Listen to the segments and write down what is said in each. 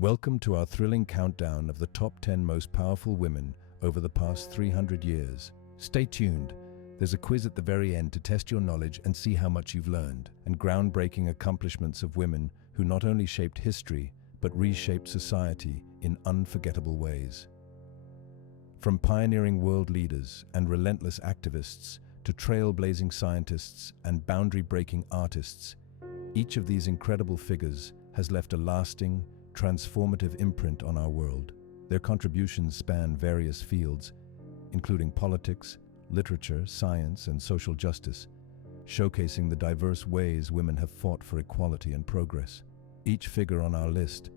Welcome to our thrilling countdown of the top 10 most powerful women over the past 300 years. Stay tuned. There's a quiz at the very end to test your knowledge and see how much you've learned, and groundbreaking accomplishments of women who not only shaped history, but reshaped society in unforgettable ways. From pioneering world leaders and relentless activists to trailblazing scientists and boundary-breaking artists, each of these incredible figures has left a lasting, transformative imprint on our world. Their contributions span various fields, including politics, literature, science, and social justice, showcasing the diverse ways women have fought for equality and progress. Each figure on our list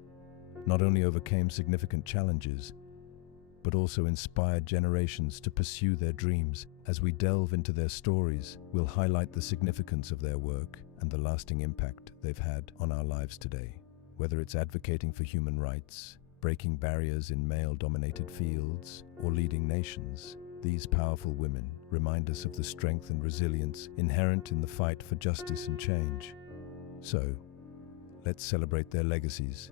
not only overcame significant challenges, but also inspired generations to pursue their dreams. As we delve into their stories, we'll highlight the significance of their work and the lasting impact they've had on our lives today. Whether it's advocating for human rights, breaking barriers in male-dominated fields, or leading nations, these powerful women remind us of the strength and resilience inherent in the fight for justice and change. So, let's celebrate their legacies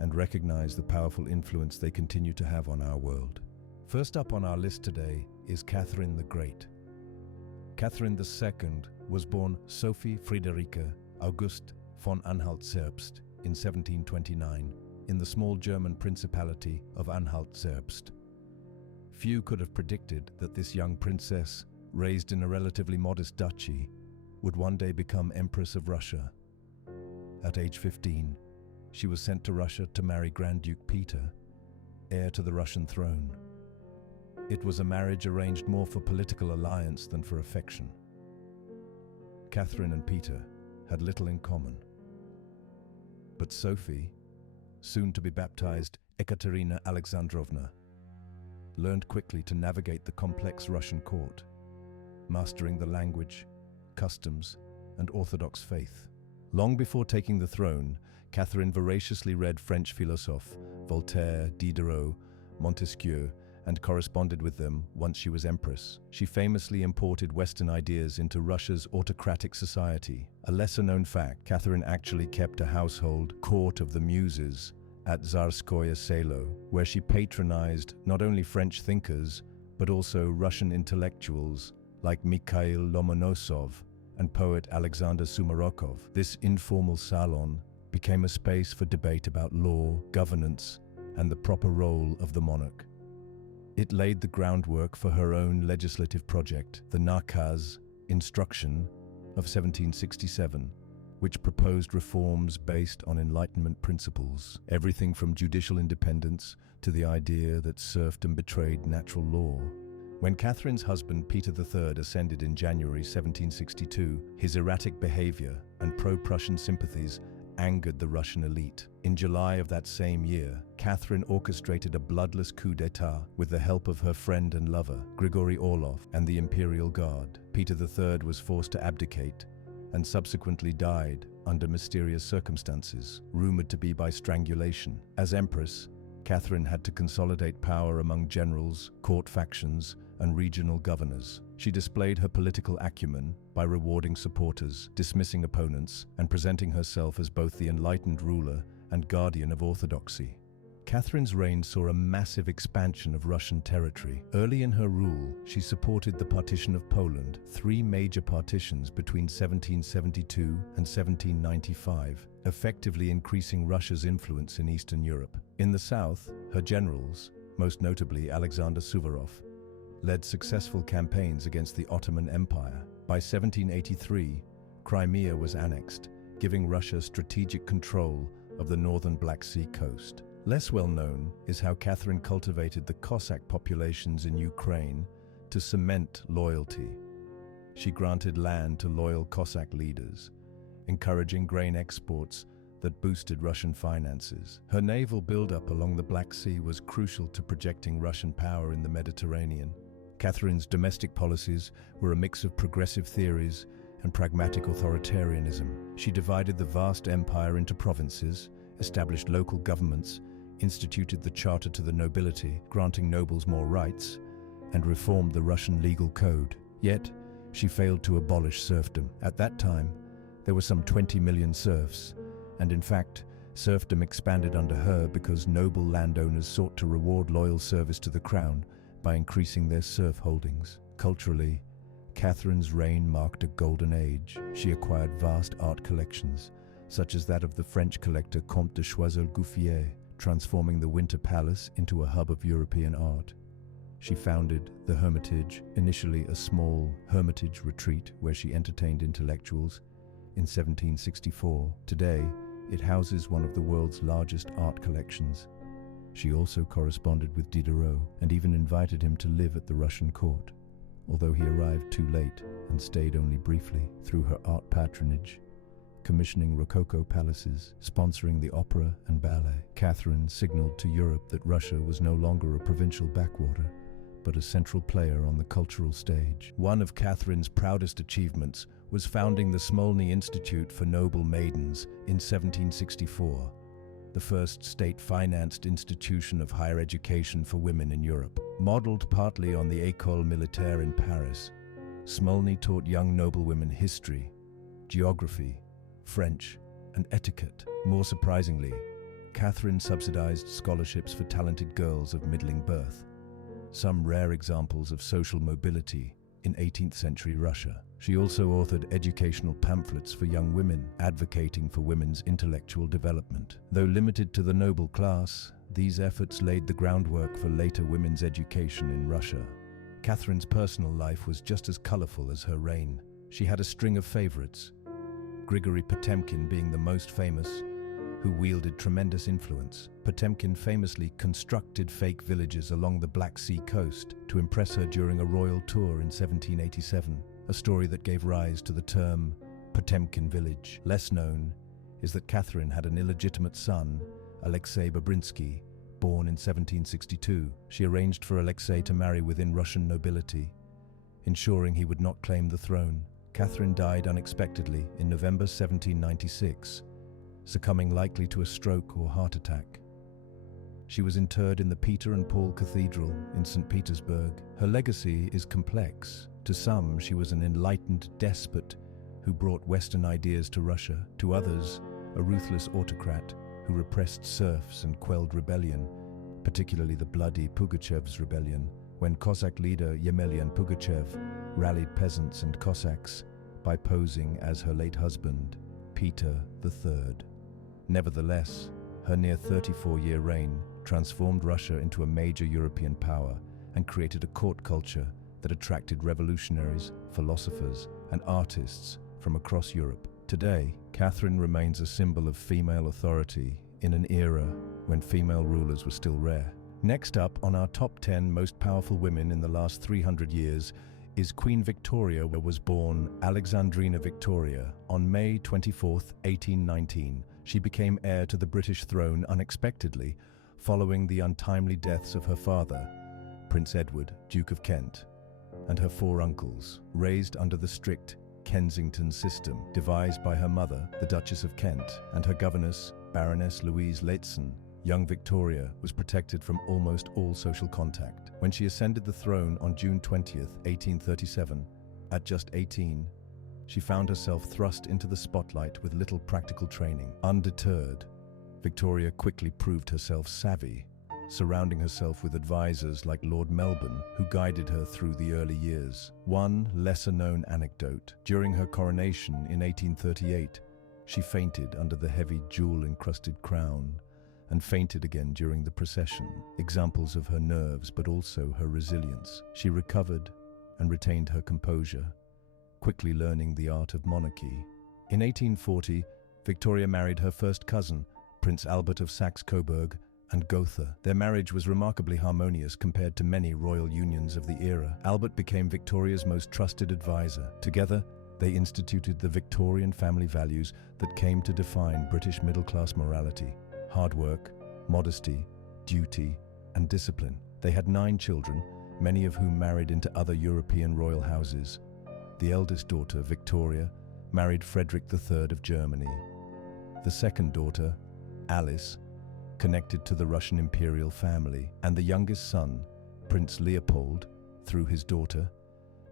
and recognize the powerful influence they continue to have on our world. First up on our list today is Catherine the Great. Catherine II was born Sophie Friederike August von Anhalt-Zerbst in 1729 in the small German principality of Anhalt-Zerbst. Few could have predicted that this young princess, raised in a relatively modest duchy, would one day become Empress of Russia. At age 15, she was sent to Russia to marry Grand Duke Peter, heir to the Russian throne. It was a marriage arranged more for political alliance than for affection. Catherine and Peter had little in common. But Sophie, soon to be baptized Ekaterina Alexandrovna, learned quickly to navigate the complex Russian court, mastering the language, customs, and Orthodox faith. Long before taking the throne, Catherine voraciously read French philosophes Voltaire, Diderot, Montesquieu, and corresponded with them once she was empress. She famously imported Western ideas into Russia's autocratic society. A lesser-known fact, Catherine actually kept a household court of the Muses at Tsarskoye Selo, where she patronized not only French thinkers, but also Russian intellectuals like Mikhail Lomonosov and poet Alexander Sumarokov. This informal salon became a space for debate about law, governance, and the proper role of the monarch. It laid the groundwork for her own legislative project, the Nakaz Instruction of 1767, which proposed reforms based on Enlightenment principles, everything from judicial independence to the idea that serfdom betrayed natural law. When Catherine's husband Peter III ascended in January 1762, his erratic behavior and pro-Prussian sympathies angered the Russian elite. In July of that same year, Catherine orchestrated a bloodless coup d'etat with the help of her friend and lover, Grigory Orlov, and the Imperial Guard. Peter III was forced to abdicate and subsequently died under mysterious circumstances, rumored to be by strangulation. As empress, Catherine had to consolidate power among generals, court factions, and regional governors. She displayed her political acumen by rewarding supporters, dismissing opponents, and presenting herself as both the enlightened ruler and guardian of orthodoxy. Catherine's reign saw a massive expansion of Russian territory. Early in her rule, she supported the partition of Poland, 3 major partitions between 1772 and 1795, effectively increasing Russia's influence in Eastern Europe. In the south, her generals, most notably Alexander Suvorov, led successful campaigns against the Ottoman Empire. By 1783, Crimea was annexed, giving Russia strategic control of the northern Black Sea coast. Less well known is how Catherine cultivated the Cossack populations in Ukraine to cement loyalty. She granted land to loyal Cossack leaders, encouraging grain exports that boosted Russian finances. Her naval buildup along the Black Sea was crucial to projecting Russian power in the Mediterranean. Catherine's domestic policies were a mix of progressive theories and pragmatic authoritarianism. She divided the vast empire into provinces, established local governments, instituted the charter to the nobility, granting nobles more rights, and reformed the Russian legal code. Yet, she failed to abolish serfdom. At that time, there were some 20 million serfs, and in fact, Serfdom expanded under her because noble landowners sought to reward loyal service to the crown by increasing their serf holdings. Culturally, Catherine's reign marked a golden age. She acquired vast art collections, such as that of the French collector Comte de Choiseul-Gouffier, transforming the Winter Palace into a hub of European art. She founded the Hermitage, initially a small hermitage retreat where she entertained intellectuals, in 1764. Today, it houses one of the world's largest art collections. She also corresponded with Diderot and even invited him to live at the Russian court, although he arrived too late and stayed only briefly. Through her art patronage, commissioning Rococo palaces, sponsoring the opera and ballet, Catherine signaled to Europe that Russia was no longer a provincial backwater, but a central player on the cultural stage. One of Catherine's proudest achievements was founding the Smolny Institute for Noble Maidens in 1764, the first state-financed institution of higher education for women in Europe. Modeled partly on the École Militaire in Paris, Smolny taught young noblewomen history, geography, French, and etiquette. More surprisingly, Catherine subsidized scholarships for talented girls of middling birth, some rare examples of social mobility in 18th century Russia. She also authored educational pamphlets for young women, advocating for women's intellectual development. Though limited to the noble class, these efforts laid the groundwork for later women's education in Russia. Catherine's personal life was just as colorful as her reign. She had a string of favorites, Grigory Potemkin being the most famous, who wielded tremendous influence. Potemkin famously constructed fake villages along the Black Sea coast to impress her during a royal tour in 1787, a story that gave rise to the term Potemkin village. Less known is that Catherine had an illegitimate son, Alexei Babrinsky, born in 1762. She arranged for Alexei to marry within Russian nobility, ensuring he would not claim the throne. Catherine died unexpectedly in November 1796, succumbing likely to a stroke or heart attack. She was interred in the Peter and Paul Cathedral in St. Petersburg. Her legacy is complex. To some, she was an enlightened despot who brought Western ideas to Russia. To others, a ruthless autocrat who repressed serfs and quelled rebellion, particularly the bloody Pugachev's rebellion, when Cossack leader Yemelyan Pugachev rallied peasants and Cossacks by posing as her late husband, Peter III. Nevertheless, her near 34-year reign transformed Russia into a major European power and created a court culture that attracted revolutionaries, philosophers, and artists from across Europe. Today, Catherine remains a symbol of female authority in an era when female rulers were still rare. Next up on our top 10 most powerful women in the last 300 years is Queen Victoria, who was born Alexandrina Victoria on May 24, 1819. She became heir to the British throne unexpectedly following the untimely deaths of her father, Prince Edward, Duke of Kent, and her 4 uncles. Raised under the strict Kensington system devised by her mother, the Duchess of Kent, and her governess, Baroness Louise Lehzen, young Victoria was protected from almost all social contact. When she ascended the throne on June 20, 1837, at just 18, she found herself thrust into the spotlight with little practical training. Undeterred, Victoria quickly proved herself savvy, surrounding herself with advisors like Lord Melbourne, who guided her through the early years. One lesser-known anecdote: during her coronation in 1838, she fainted under the heavy jewel-encrusted crown and fainted again during the procession, examples of her nerves but also her resilience. She recovered and retained her composure, quickly learning the art of monarchy. In 1840, Victoria married her first cousin, Prince Albert of Saxe-Coburg and Gotha. Their marriage was remarkably harmonious compared to many royal unions of the era. Albert became Victoria's most trusted advisor. Together, they instituted the Victorian family values that came to define British middle-class morality: hard work, modesty, duty, and discipline. They had 9 children, many of whom married into other European royal houses. The eldest daughter, Victoria, married Frederick III of Germany. The second daughter, Alice, connected to the Russian imperial family, and the youngest son, Prince Leopold, through his daughter,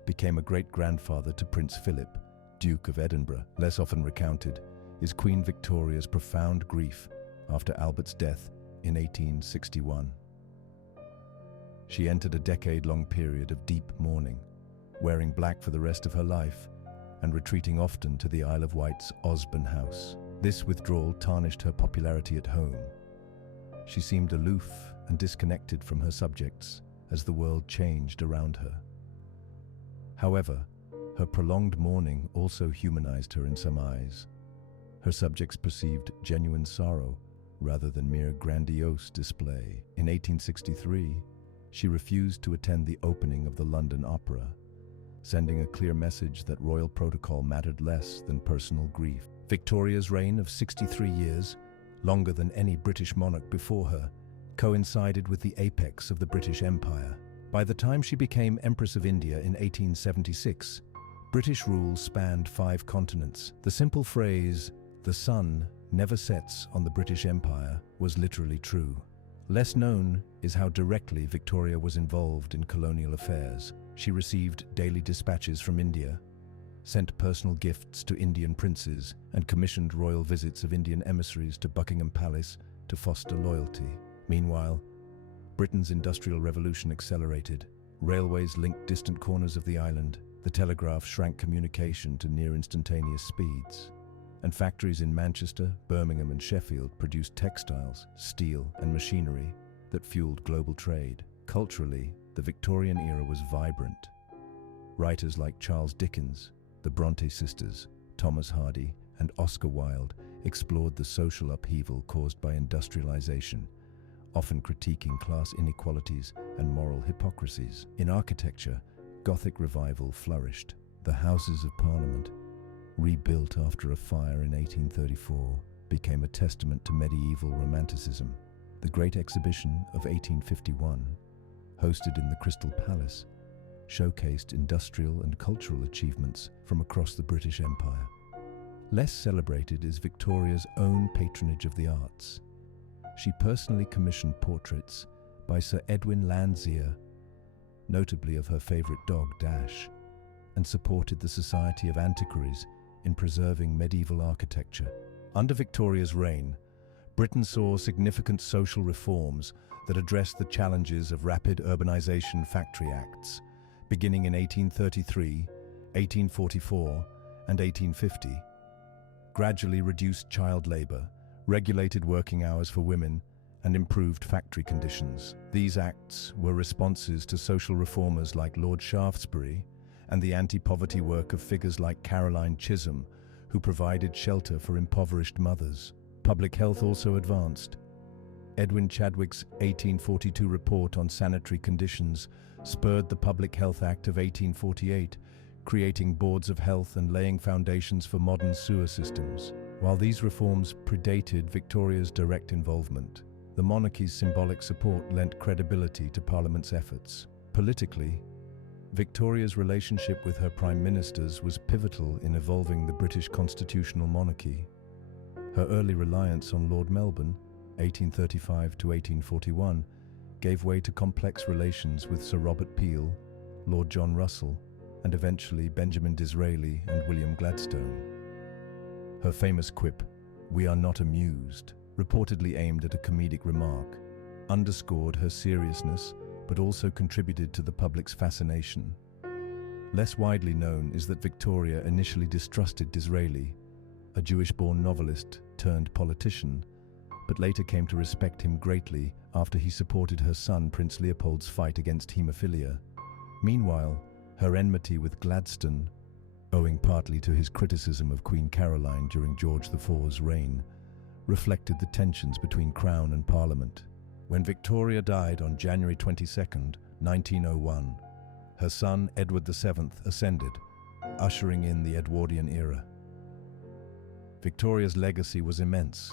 became a great-grandfather to Prince Philip, Duke of Edinburgh. Less often recounted is Queen Victoria's profound grief after Albert's death in 1861. She entered a decade-long period of deep mourning, wearing black for the rest of her life and retreating often to the Isle of Wight's Osborne House. This withdrawal tarnished her popularity at home. She seemed aloof and disconnected from her subjects as the world changed around her. However, her prolonged mourning also humanized her in some eyes. Her subjects perceived genuine sorrow rather than mere grandiose display. In 1863, she refused to attend the opening of the London Opera, sending a clear message that royal protocol mattered less than personal grief. Victoria's reign of 63 years, longer than any British monarch before her, coincided with the apex of the British Empire. By the time she became Empress of India in 1876, British rule spanned 5 continents. The simple phrase, "The sun never sets on the British Empire," was literally true. Less known is how directly Victoria was involved in colonial affairs. She received daily dispatches from India, sent personal gifts to Indian princes, and commissioned royal visits of Indian emissaries to Buckingham Palace to foster loyalty. Meanwhile, Britain's industrial revolution accelerated. Railways linked distant corners of the island. The telegraph shrank communication to near instantaneous speeds. And factories in Manchester, Birmingham, and Sheffield produced textiles, steel, and machinery that fueled global trade. Culturally, the Victorian era was vibrant. Writers like Charles Dickens, the Bronte sisters, Thomas Hardy, and Oscar Wilde explored the social upheaval caused by industrialization, often critiquing class inequalities and moral hypocrisies. In architecture, Gothic revival flourished. The Houses of Parliament, rebuilt after a fire in 1834, became a testament to medieval romanticism. The Great Exhibition of 1851, hosted in the Crystal Palace, showcased industrial and cultural achievements from across the British Empire. Less celebrated is Victoria's own patronage of the arts. She personally commissioned portraits by Sir Edwin Landseer, notably of her favorite dog Dash, and supported the Society of Antiquaries in preserving medieval architecture. Under Victoria's reign, Britain saw significant social reforms that addressed the challenges of rapid urbanization factory acts, beginning in 1833, 1844, and 1850, gradually reduced child labor, regulated working hours for women, and improved factory conditions. These acts were responses to social reformers like Lord Shaftesbury and the anti-poverty work of figures like Caroline Chisholm, who provided shelter for impoverished mothers. Public health also advanced. Edwin Chadwick's 1842 report on sanitary conditions spurred the Public Health Act of 1848, creating boards of health and laying foundations for modern sewer systems. While these reforms predated Victoria's direct involvement, the monarchy's symbolic support lent credibility to Parliament's efforts. Politically, Victoria's relationship with her prime ministers was pivotal in evolving the British constitutional monarchy. Her early reliance on Lord Melbourne, 1835 to 1841, gave way to complex relations with Sir Robert Peel, Lord John Russell, and eventually Benjamin Disraeli and William Gladstone. Her famous quip, "We are not amused," reportedly aimed at a comedic remark, underscored her seriousness but also contributed to the public's fascination. Less widely known is that Victoria initially distrusted Disraeli, a Jewish-born novelist turned politician, but later came to respect him greatly after he supported her son Prince Leopold's fight against haemophilia. Meanwhile, her enmity with Gladstone, owing partly to his criticism of Queen Caroline during George IV's reign, reflected the tensions between Crown and Parliament. When Victoria died on January 22, 1901, her son Edward VII ascended, ushering in the Edwardian era. Victoria's legacy was immense.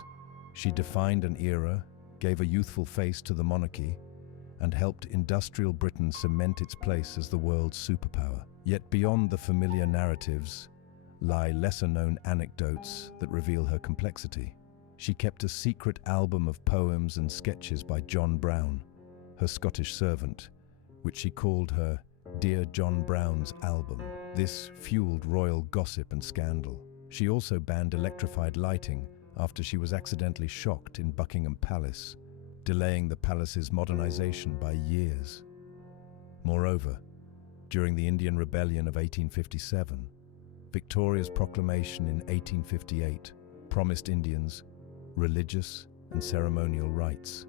She defined an era, gave a youthful face to the monarchy, and helped industrial Britain cement its place as the world's superpower. Yet beyond the familiar narratives lie lesser-known anecdotes that reveal her complexity. She kept a secret album of poems and sketches by John Brown, her Scottish servant, which she called her Dear John Brown's Album. This fueled royal gossip and scandal. She also banned electrified lighting, after she was accidentally shocked in Buckingham Palace, delaying the palace's modernization by years. Moreover, during the Indian Rebellion of 1857, Victoria's proclamation in 1858 promised Indians religious and ceremonial rights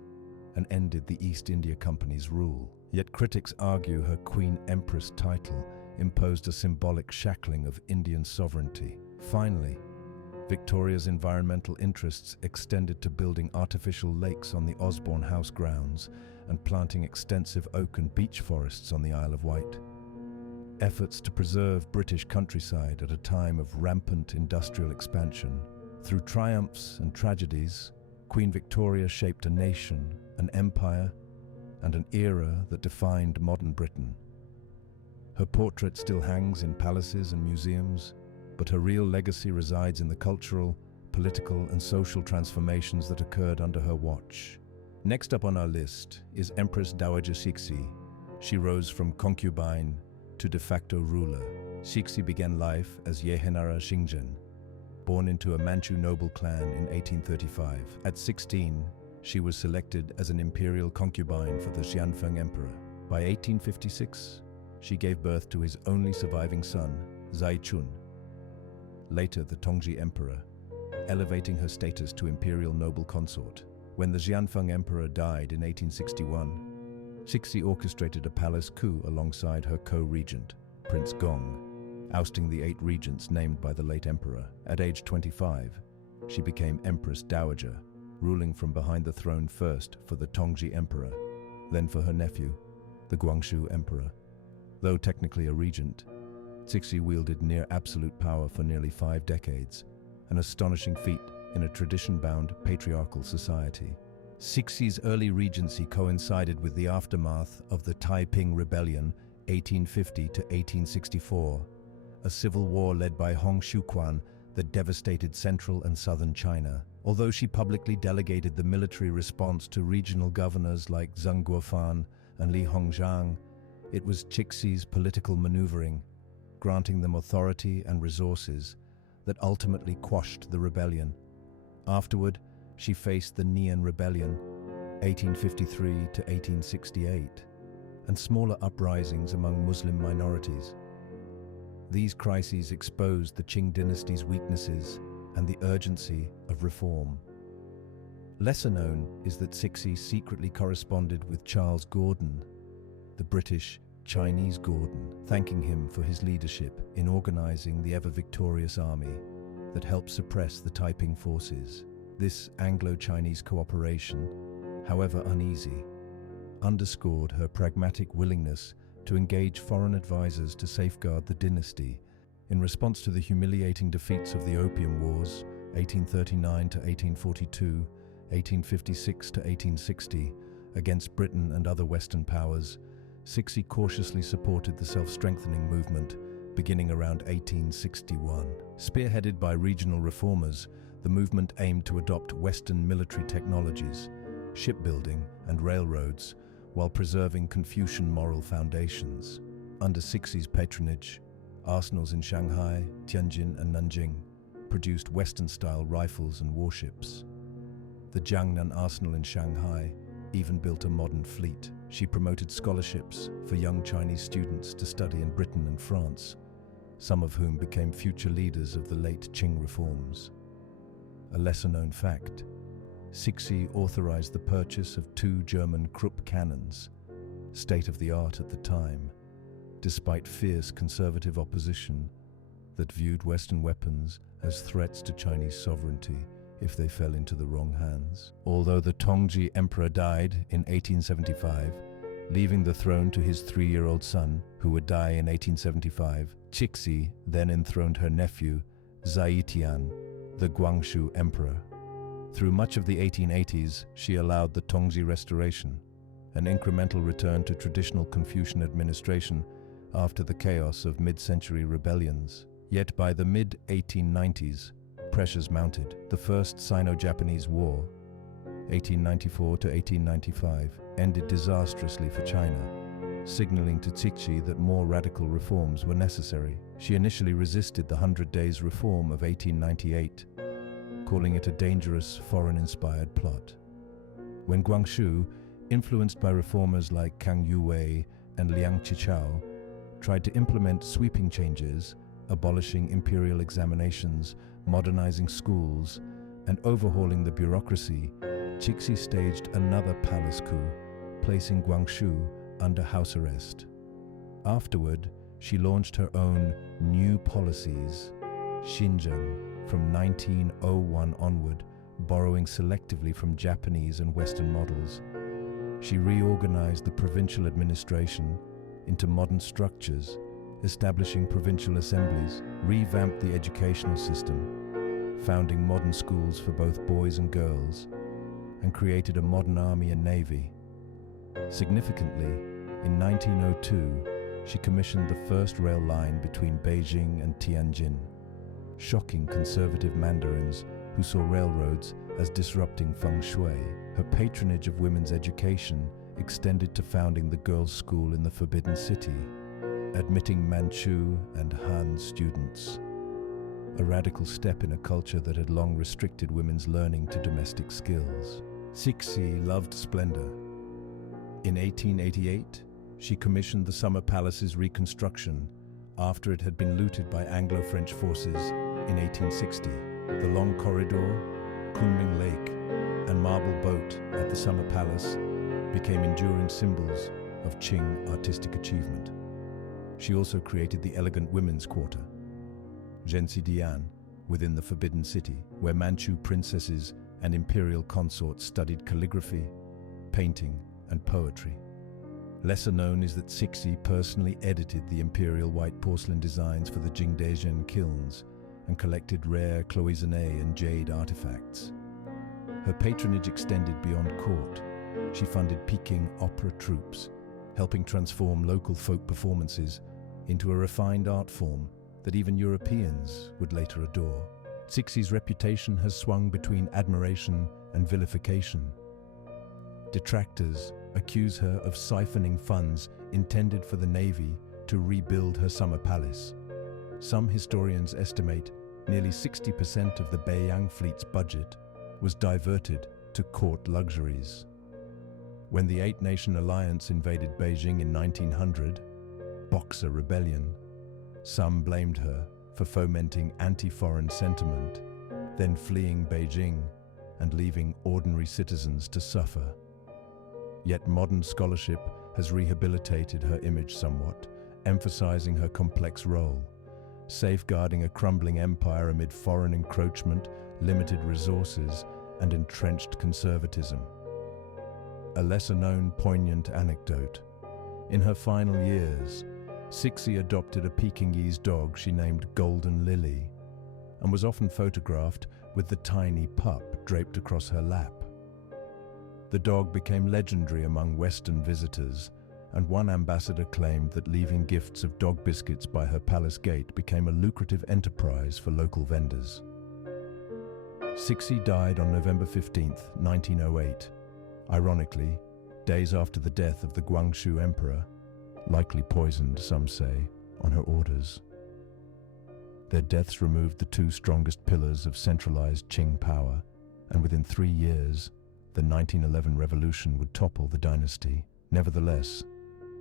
and ended the East India Company's rule. Yet critics argue her Queen Empress title imposed a symbolic shackling of Indian sovereignty. Finally, Victoria's environmental interests extended to building artificial lakes on the Osborne House grounds and planting extensive oak and beech forests on the Isle of Wight. Efforts to preserve British countryside at a time of rampant industrial expansion. Through triumphs and tragedies, Queen Victoria shaped a nation, an empire, and an era that defined modern Britain. Her portrait still hangs in palaces and museums, but her real legacy resides in the cultural, political, and social transformations that occurred under her watch. Next up on our list is Empress Dowager Cixi. She rose from concubine to de facto ruler. Cixi began life as Yehenara Xingzhen, born into a Manchu noble clan in 1835. At 16, she was selected as an imperial concubine for the Xianfeng Emperor. By 1856, she gave birth to his only surviving son, Zai Chun, later the Tongji Emperor, elevating her status to imperial noble consort. When the Xianfeng Emperor died in 1861, Cixi orchestrated a palace coup alongside her co-regent, Prince Gong, ousting the 8 regents named by the late emperor. At age 25, she became Empress Dowager, ruling from behind the throne first for the Tongji Emperor, then for her nephew, the Guangxu Emperor. Though technically a regent, Cixi wielded near absolute power for nearly 5 decades, an astonishing feat in a tradition-bound patriarchal society. Cixi's early regency coincided with the aftermath of the Taiping Rebellion, 1850 to 1864, a civil war led by Hong Xiuquan that devastated central and southern China. Although she publicly delegated the military response to regional governors like Zheng Guofan and Li Hongzhang, it was Cixi's political maneuvering, granting them authority and resources, that ultimately quashed the rebellion. Afterward, she faced the Nian Rebellion, 1853 to 1868, and smaller uprisings among Muslim minorities. These crises exposed the Qing dynasty's weaknesses and the urgency of reform. Lesser known is that Cixi secretly corresponded with Charles Gordon, the British Chinese Gordon, thanking him for his leadership in organizing the ever-victorious army that helped suppress the Taiping forces. This Anglo-Chinese cooperation, however uneasy, underscored her pragmatic willingness to engage foreign advisors to safeguard the dynasty. In response to the humiliating defeats of the Opium Wars, 1839 to 1842, 1856 to 1860, against Britain and other Western powers, Cixi cautiously supported the self-strengthening movement, beginning around 1861. Spearheaded by regional reformers, the movement aimed to adopt Western military technologies, shipbuilding, and railroads, while preserving Confucian moral foundations. Under Cixi's patronage, arsenals in Shanghai, Tianjin, and Nanjing produced Western-style rifles and warships. The Jiangnan Arsenal in Shanghai even built a modern fleet. She promoted scholarships for young Chinese students to study in Britain and France, some of whom became future leaders of the late Qing reforms. A lesser-known fact, Cixi authorized the purchase of 2 German Krupp cannons, state-of-the-art at the time, despite fierce conservative opposition that viewed Western weapons as threats to Chinese sovereignty if they fell into the wrong hands. Although the Tongji Emperor died in 1875, leaving the throne to his 3-year-old son, who would die in 1875, Cixi then enthroned her nephew, Zaitian, the Guangxu Emperor. Through much of the 1880s, she allowed the Tongji Restoration, an incremental return to traditional Confucian administration after the chaos of mid-century rebellions. Yet by the mid-1890s, pressures mounted. The First Sino-Japanese War, 1894 to 1895, ended disastrously for China, signaling to Cixi that more radical reforms were necessary. She initially resisted the 100 Days Reform of 1898, calling it a dangerous, foreign-inspired plot. When Guangxu, influenced by reformers like Kang Youwei and Liang Qichao, tried to implement sweeping changes, abolishing imperial examinations, modernizing schools, and overhauling the bureaucracy, Cixi staged another palace coup, placing Guangxu under house arrest. Afterward, she launched her own new policies, Xinjiang, from 1901 onward, borrowing selectively from Japanese and Western models. She reorganized the provincial administration into modern structures, establishing provincial assemblies, revamped the educational system, founding modern schools for both boys and girls, and created a modern army and navy. Significantly, in 1902, she commissioned the first rail line between Beijing and Tianjin, shocking conservative mandarins who saw railroads as disrupting feng shui. Her patronage of women's education extended to founding the girls' school in the Forbidden City, admitting Manchu and Han students, a radical step in a culture that had long restricted women's learning to domestic skills. Cixi loved splendor. In 1888, she commissioned the Summer Palace's reconstruction after it had been looted by Anglo-French forces in 1860. The long corridor, Kunming Lake, and marble boat at the Summer Palace became enduring symbols of Qing artistic achievement. She also created the elegant women's quarter, Zhenxidian, within the Forbidden City, where Manchu princesses and imperial consorts studied calligraphy, painting, and poetry. Lesser known is that Cixi personally edited the imperial white porcelain designs for the Jingdezhen kilns and collected rare cloisonné and jade artifacts. Her patronage extended beyond court. She funded Peking opera troupes, helping transform local folk performances into a refined art form that even Europeans would later adore. Cixi's reputation has swung between admiration and vilification. Detractors accuse her of siphoning funds intended for the Navy to rebuild her summer palace. Some historians estimate nearly 60% of the Beiyang fleet's budget was diverted to court luxuries. When the Eight-Nation Alliance invaded Beijing in 1900, Boxer Rebellion, some blamed her for fomenting anti-foreign sentiment, then fleeing Beijing and leaving ordinary citizens to suffer. Yet modern scholarship has rehabilitated her image somewhat, emphasizing her complex role, safeguarding a crumbling empire amid foreign encroachment, limited resources, and entrenched conservatism. A lesser-known poignant anecdote. In her final years, Cixi adopted a Pekingese dog she named Golden Lily, and was often photographed with the tiny pup draped across her lap. The dog became legendary among Western visitors, and one ambassador claimed that leaving gifts of dog biscuits by her palace gate became a lucrative enterprise for local vendors. Cixi died on November 15, 1908, ironically, days after the death of the Guangxu emperor, likely poisoned, some say, on her orders. Their deaths removed the two strongest pillars of centralized Qing power, and within 3 years, the 1911 revolution would topple the dynasty. Nevertheless,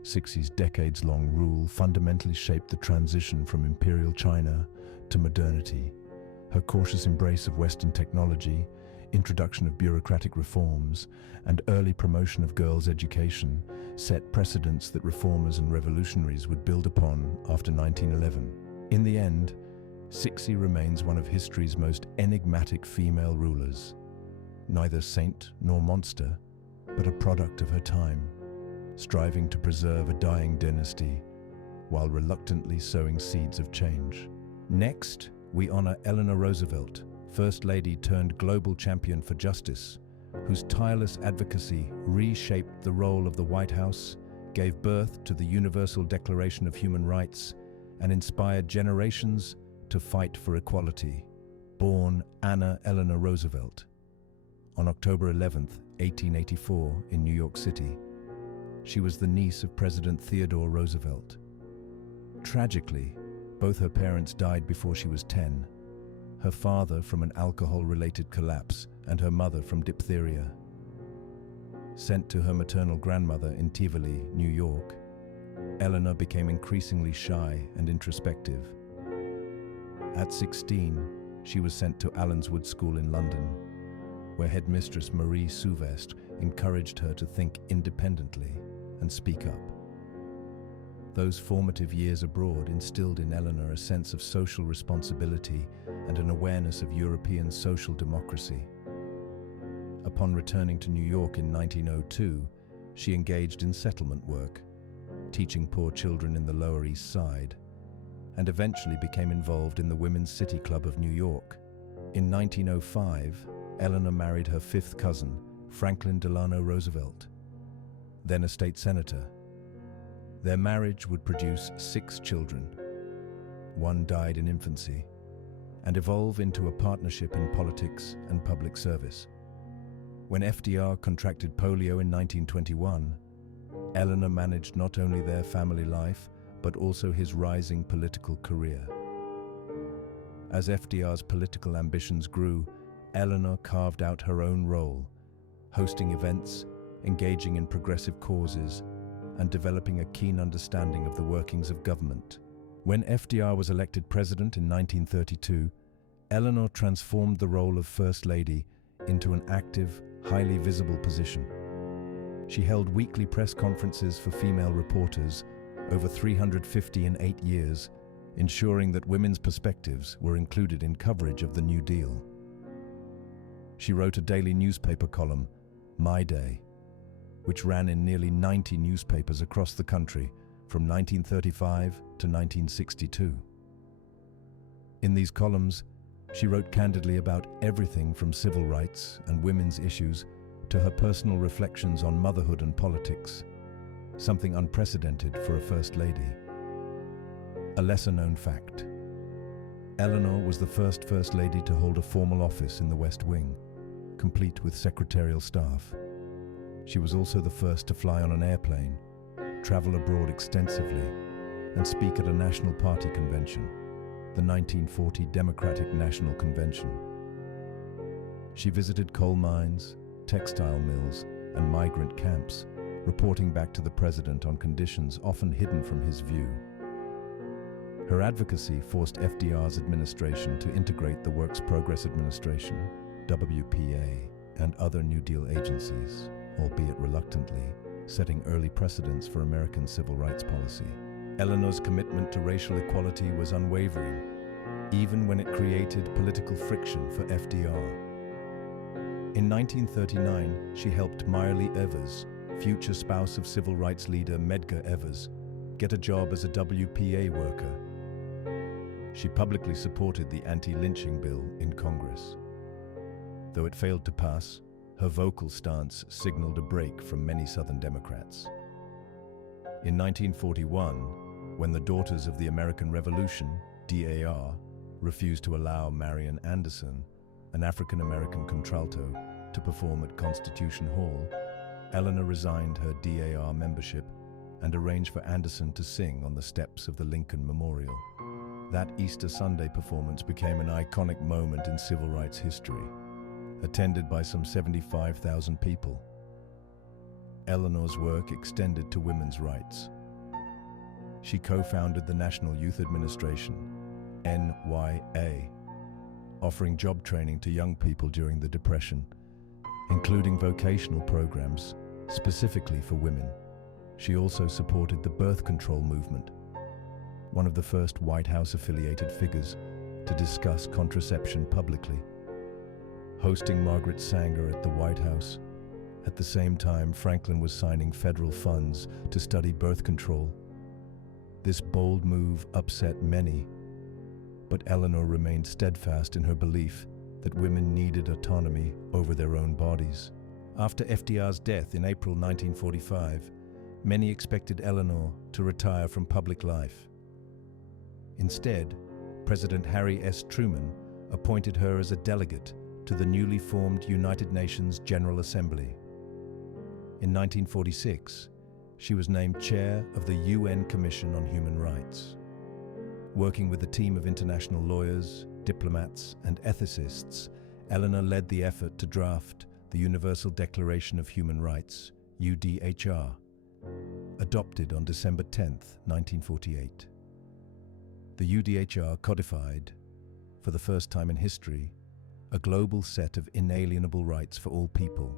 Cixi's decades-long rule fundamentally shaped the transition from imperial China to modernity. Her cautious embrace of Western technology, introduction of bureaucratic reforms, and early promotion of girls' education set precedents that reformers and revolutionaries would build upon after 1911. In the end, Cixi remains one of history's most enigmatic female rulers, neither saint nor monster, but a product of her time, striving to preserve a dying dynasty while reluctantly sowing seeds of change. Next, we honor Eleanor Roosevelt, First Lady turned global champion for justice, whose tireless advocacy reshaped the role of the White House, gave birth to the Universal Declaration of Human Rights, and inspired generations to fight for equality. Born Anna Eleanor Roosevelt on October 11, 1884, in New York City. She was the niece of President Theodore Roosevelt. Tragically, both her parents died before she was 10. her father from an alcohol-related collapse and her mother from diphtheria. Sent to her maternal grandmother in Tivoli, New York, Eleanor became increasingly shy and introspective. At 16, she was sent to Allenswood School in London, where headmistress Marie Souvestre encouraged her to think independently and speak up. Those formative years abroad instilled in Eleanor a sense of social responsibility and an awareness of European social democracy. Upon returning to New York in 1902, she engaged in settlement work, teaching poor children in the Lower East Side, and eventually became involved in the Women's City Club of New York. In 1905, Eleanor married her fifth cousin, Franklin Delano Roosevelt, then a state senator. Their marriage would produce 6 children. One died in infancy, and evolve into a partnership in politics and public service. When FDR contracted polio in 1921, Eleanor managed not only their family life, but also his rising political career. As FDR's political ambitions grew, Eleanor carved out her own role, hosting events, engaging in progressive causes, and developing a keen understanding of the workings of government. When FDR was elected president in 1932, Eleanor transformed the role of First Lady into an active, highly visible position. She held weekly press conferences for female reporters, over 350 in 8 years, ensuring that women's perspectives were included in coverage of the New Deal. She wrote a daily newspaper column, My Day, which ran in nearly 90 newspapers across the country from 1935 to 1962. In these columns, she wrote candidly about everything from civil rights and women's issues to her personal reflections on motherhood and politics, something unprecedented for a First Lady. A lesser-known fact: Eleanor was the first First Lady to hold a formal office in the West Wing, complete with secretarial staff. She was also the first to fly on an airplane, travel abroad extensively, and speak at a National Party convention, the 1940 Democratic National Convention. She visited coal mines, textile mills, and migrant camps, reporting back to the president on conditions often hidden from his view. Her advocacy forced FDR's administration to integrate the Works Progress Administration, WPA, and other New Deal agencies, albeit reluctantly, setting early precedents for American civil rights policy. Eleanor's commitment to racial equality was unwavering, even when it created political friction for FDR. In 1939, she helped Myrlie Evers, future spouse of civil rights leader Medgar Evers, get a job as a WPA worker. She publicly supported the anti-lynching bill in Congress. Though it failed to pass, her vocal stance signaled a break from many Southern Democrats. In 1941, when the Daughters of the American Revolution, DAR, refused to allow Marian Anderson, an African-American contralto, to perform at Constitution Hall, Eleanor resigned her DAR membership and arranged for Anderson to sing on the steps of the Lincoln Memorial. That Easter Sunday performance became an iconic moment in civil rights history, attended by some 75,000 people. Eleanor's work extended to women's rights. She co-founded the National Youth Administration, NYA, offering job training to young people during the Depression, including vocational programs specifically for women. She also supported the birth control movement, one of the first White House-affiliated figures to discuss contraception publicly, hosting Margaret Sanger at the White House. At the same time, Franklin was signing federal funds to study birth control. This bold move upset many, but Eleanor remained steadfast in her belief that women needed autonomy over their own bodies. After FDR's death in April 1945, many expected Eleanor to retire from public life. Instead, President Harry S. Truman appointed her as a delegate to the newly formed United Nations General Assembly. In 1946, she was named chair of the UN Commission on Human Rights. Working with a team of international lawyers, diplomats, and ethicists, Eleanor led the effort to draft the Universal Declaration of Human Rights, UDHR, adopted on December 10, 1948. The UDHR codified, for the first time in history, a global set of inalienable rights for all people.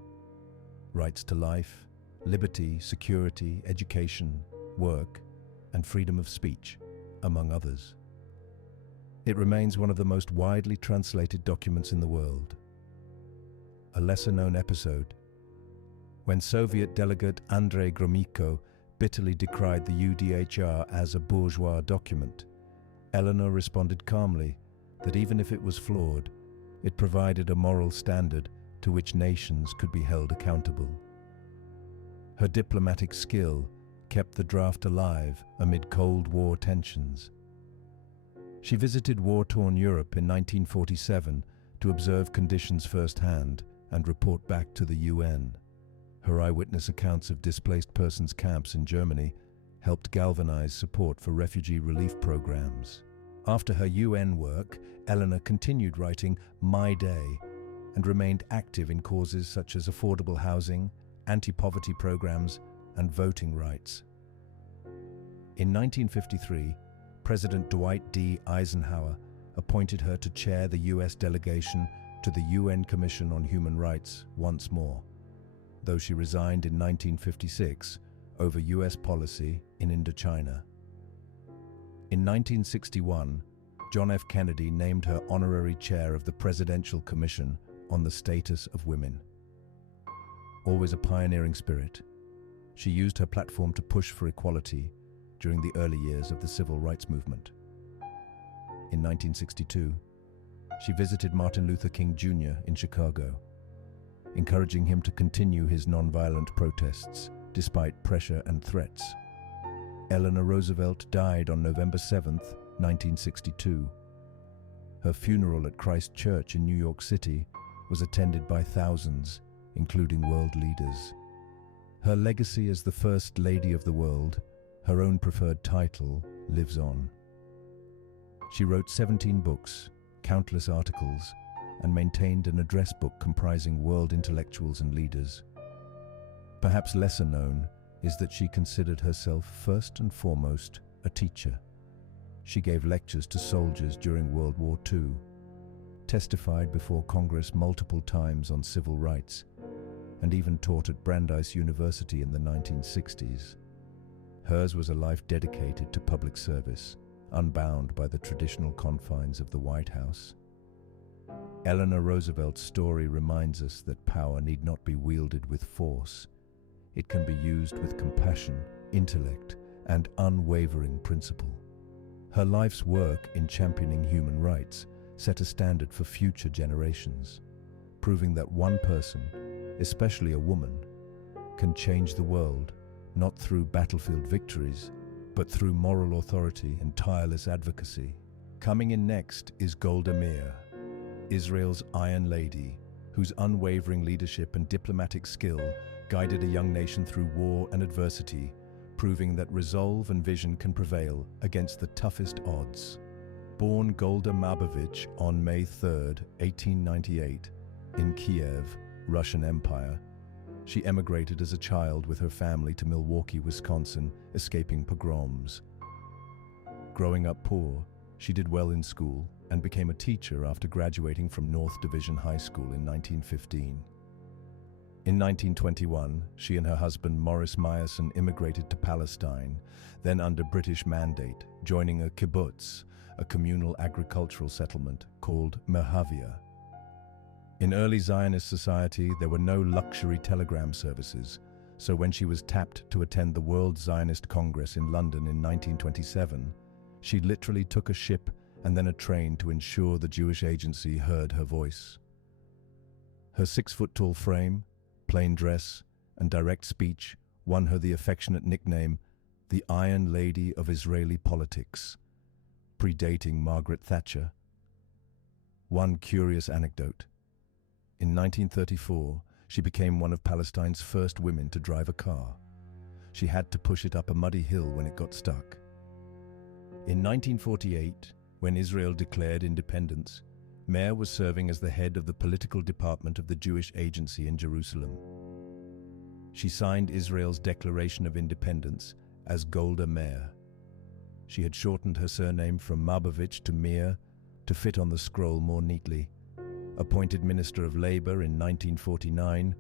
Rights to life, liberty, security, education, work, and freedom of speech, among others. It remains one of the most widely translated documents in the world. A lesser-known episode: when Soviet delegate Andrei Gromyko bitterly decried the UDHR as a bourgeois document, Eleanor responded calmly that even if it was flawed, it provided a moral standard to which nations could be held accountable. Her diplomatic skill kept the draft alive amid Cold War tensions. She visited war-torn Europe in 1947 to observe conditions firsthand and report back to the UN. Her eyewitness accounts of displaced persons camps in Germany helped galvanize support for refugee relief programs. After her UN work, Eleanor continued writing My Day and remained active in causes such as affordable housing, anti-poverty programs, and voting rights. In 1953, President Dwight D. Eisenhower appointed her to chair the U.S. delegation to the UN Commission on Human Rights once more, though she resigned in 1956 over U.S. policy in Indochina. In 1961, John F. Kennedy named her honorary chair of the Presidential Commission on the Status of Women. Always a pioneering spirit, she used her platform to push for equality during the early years of the Civil Rights Movement. In 1962, she visited Martin Luther King Jr. in Chicago, encouraging him to continue his nonviolent protests despite pressure and threats. Eleanor Roosevelt died on November 7, 1962. Her funeral at Christ Church in New York City was attended by thousands, including world leaders. Her legacy as the First Lady of the World, her own preferred title, lives on. She wrote 17 books, countless articles, and maintained an address book comprising world intellectuals and leaders. Perhaps lesser known is that she considered herself first and foremost a teacher. She gave lectures to soldiers during World War II, testified before Congress multiple times on civil rights, and even taught at Brandeis University in the 1960s. Hers was a life dedicated to public service, unbound by the traditional confines of the White House. Eleanor Roosevelt's story reminds us that power need not be wielded with force. It can be used with compassion, intellect, and unwavering principle. Her life's work in championing human rights set a standard for future generations, proving that one person, especially a woman, can change the world, not through battlefield victories, but through moral authority and tireless advocacy. Coming in next is Golda Meir, Israel's Iron Lady, whose unwavering leadership and diplomatic skill guided a young nation through war and adversity, proving that resolve and vision can prevail against the toughest odds. Born Golda Mabovich on May 3, 1898, in Kiev, Russian Empire, she emigrated as a child with her family to Milwaukee, Wisconsin, escaping pogroms. Growing up poor, she did well in school and became a teacher after graduating from North Division High School in 1915. In 1921, she and her husband Morris Meyerson immigrated to Palestine, then under British mandate, joining a kibbutz, a communal agricultural settlement called Merhavia. In early Zionist society, there were no luxury telegram services, so when she was tapped to attend the World Zionist Congress in London in 1927, she literally took a ship and then a train to ensure the Jewish agency heard her voice. Her 6-foot-tall frame, plain dress, and direct speech won her the affectionate nickname, the Iron Lady of Israeli politics, predating Margaret Thatcher. One curious anecdote. In 1934, she became one of Palestine's first women to drive a car. She had to push it up a muddy hill when it got stuck. In 1948, When Israel declared independence, Meir was serving as the head of the political department of the Jewish Agency in Jerusalem. She signed Israel's Declaration of Independence as Golda Meir. She had shortened her surname from Mabovich to Meir to fit on the scroll more neatly. Appointed Minister of Labor in 1949,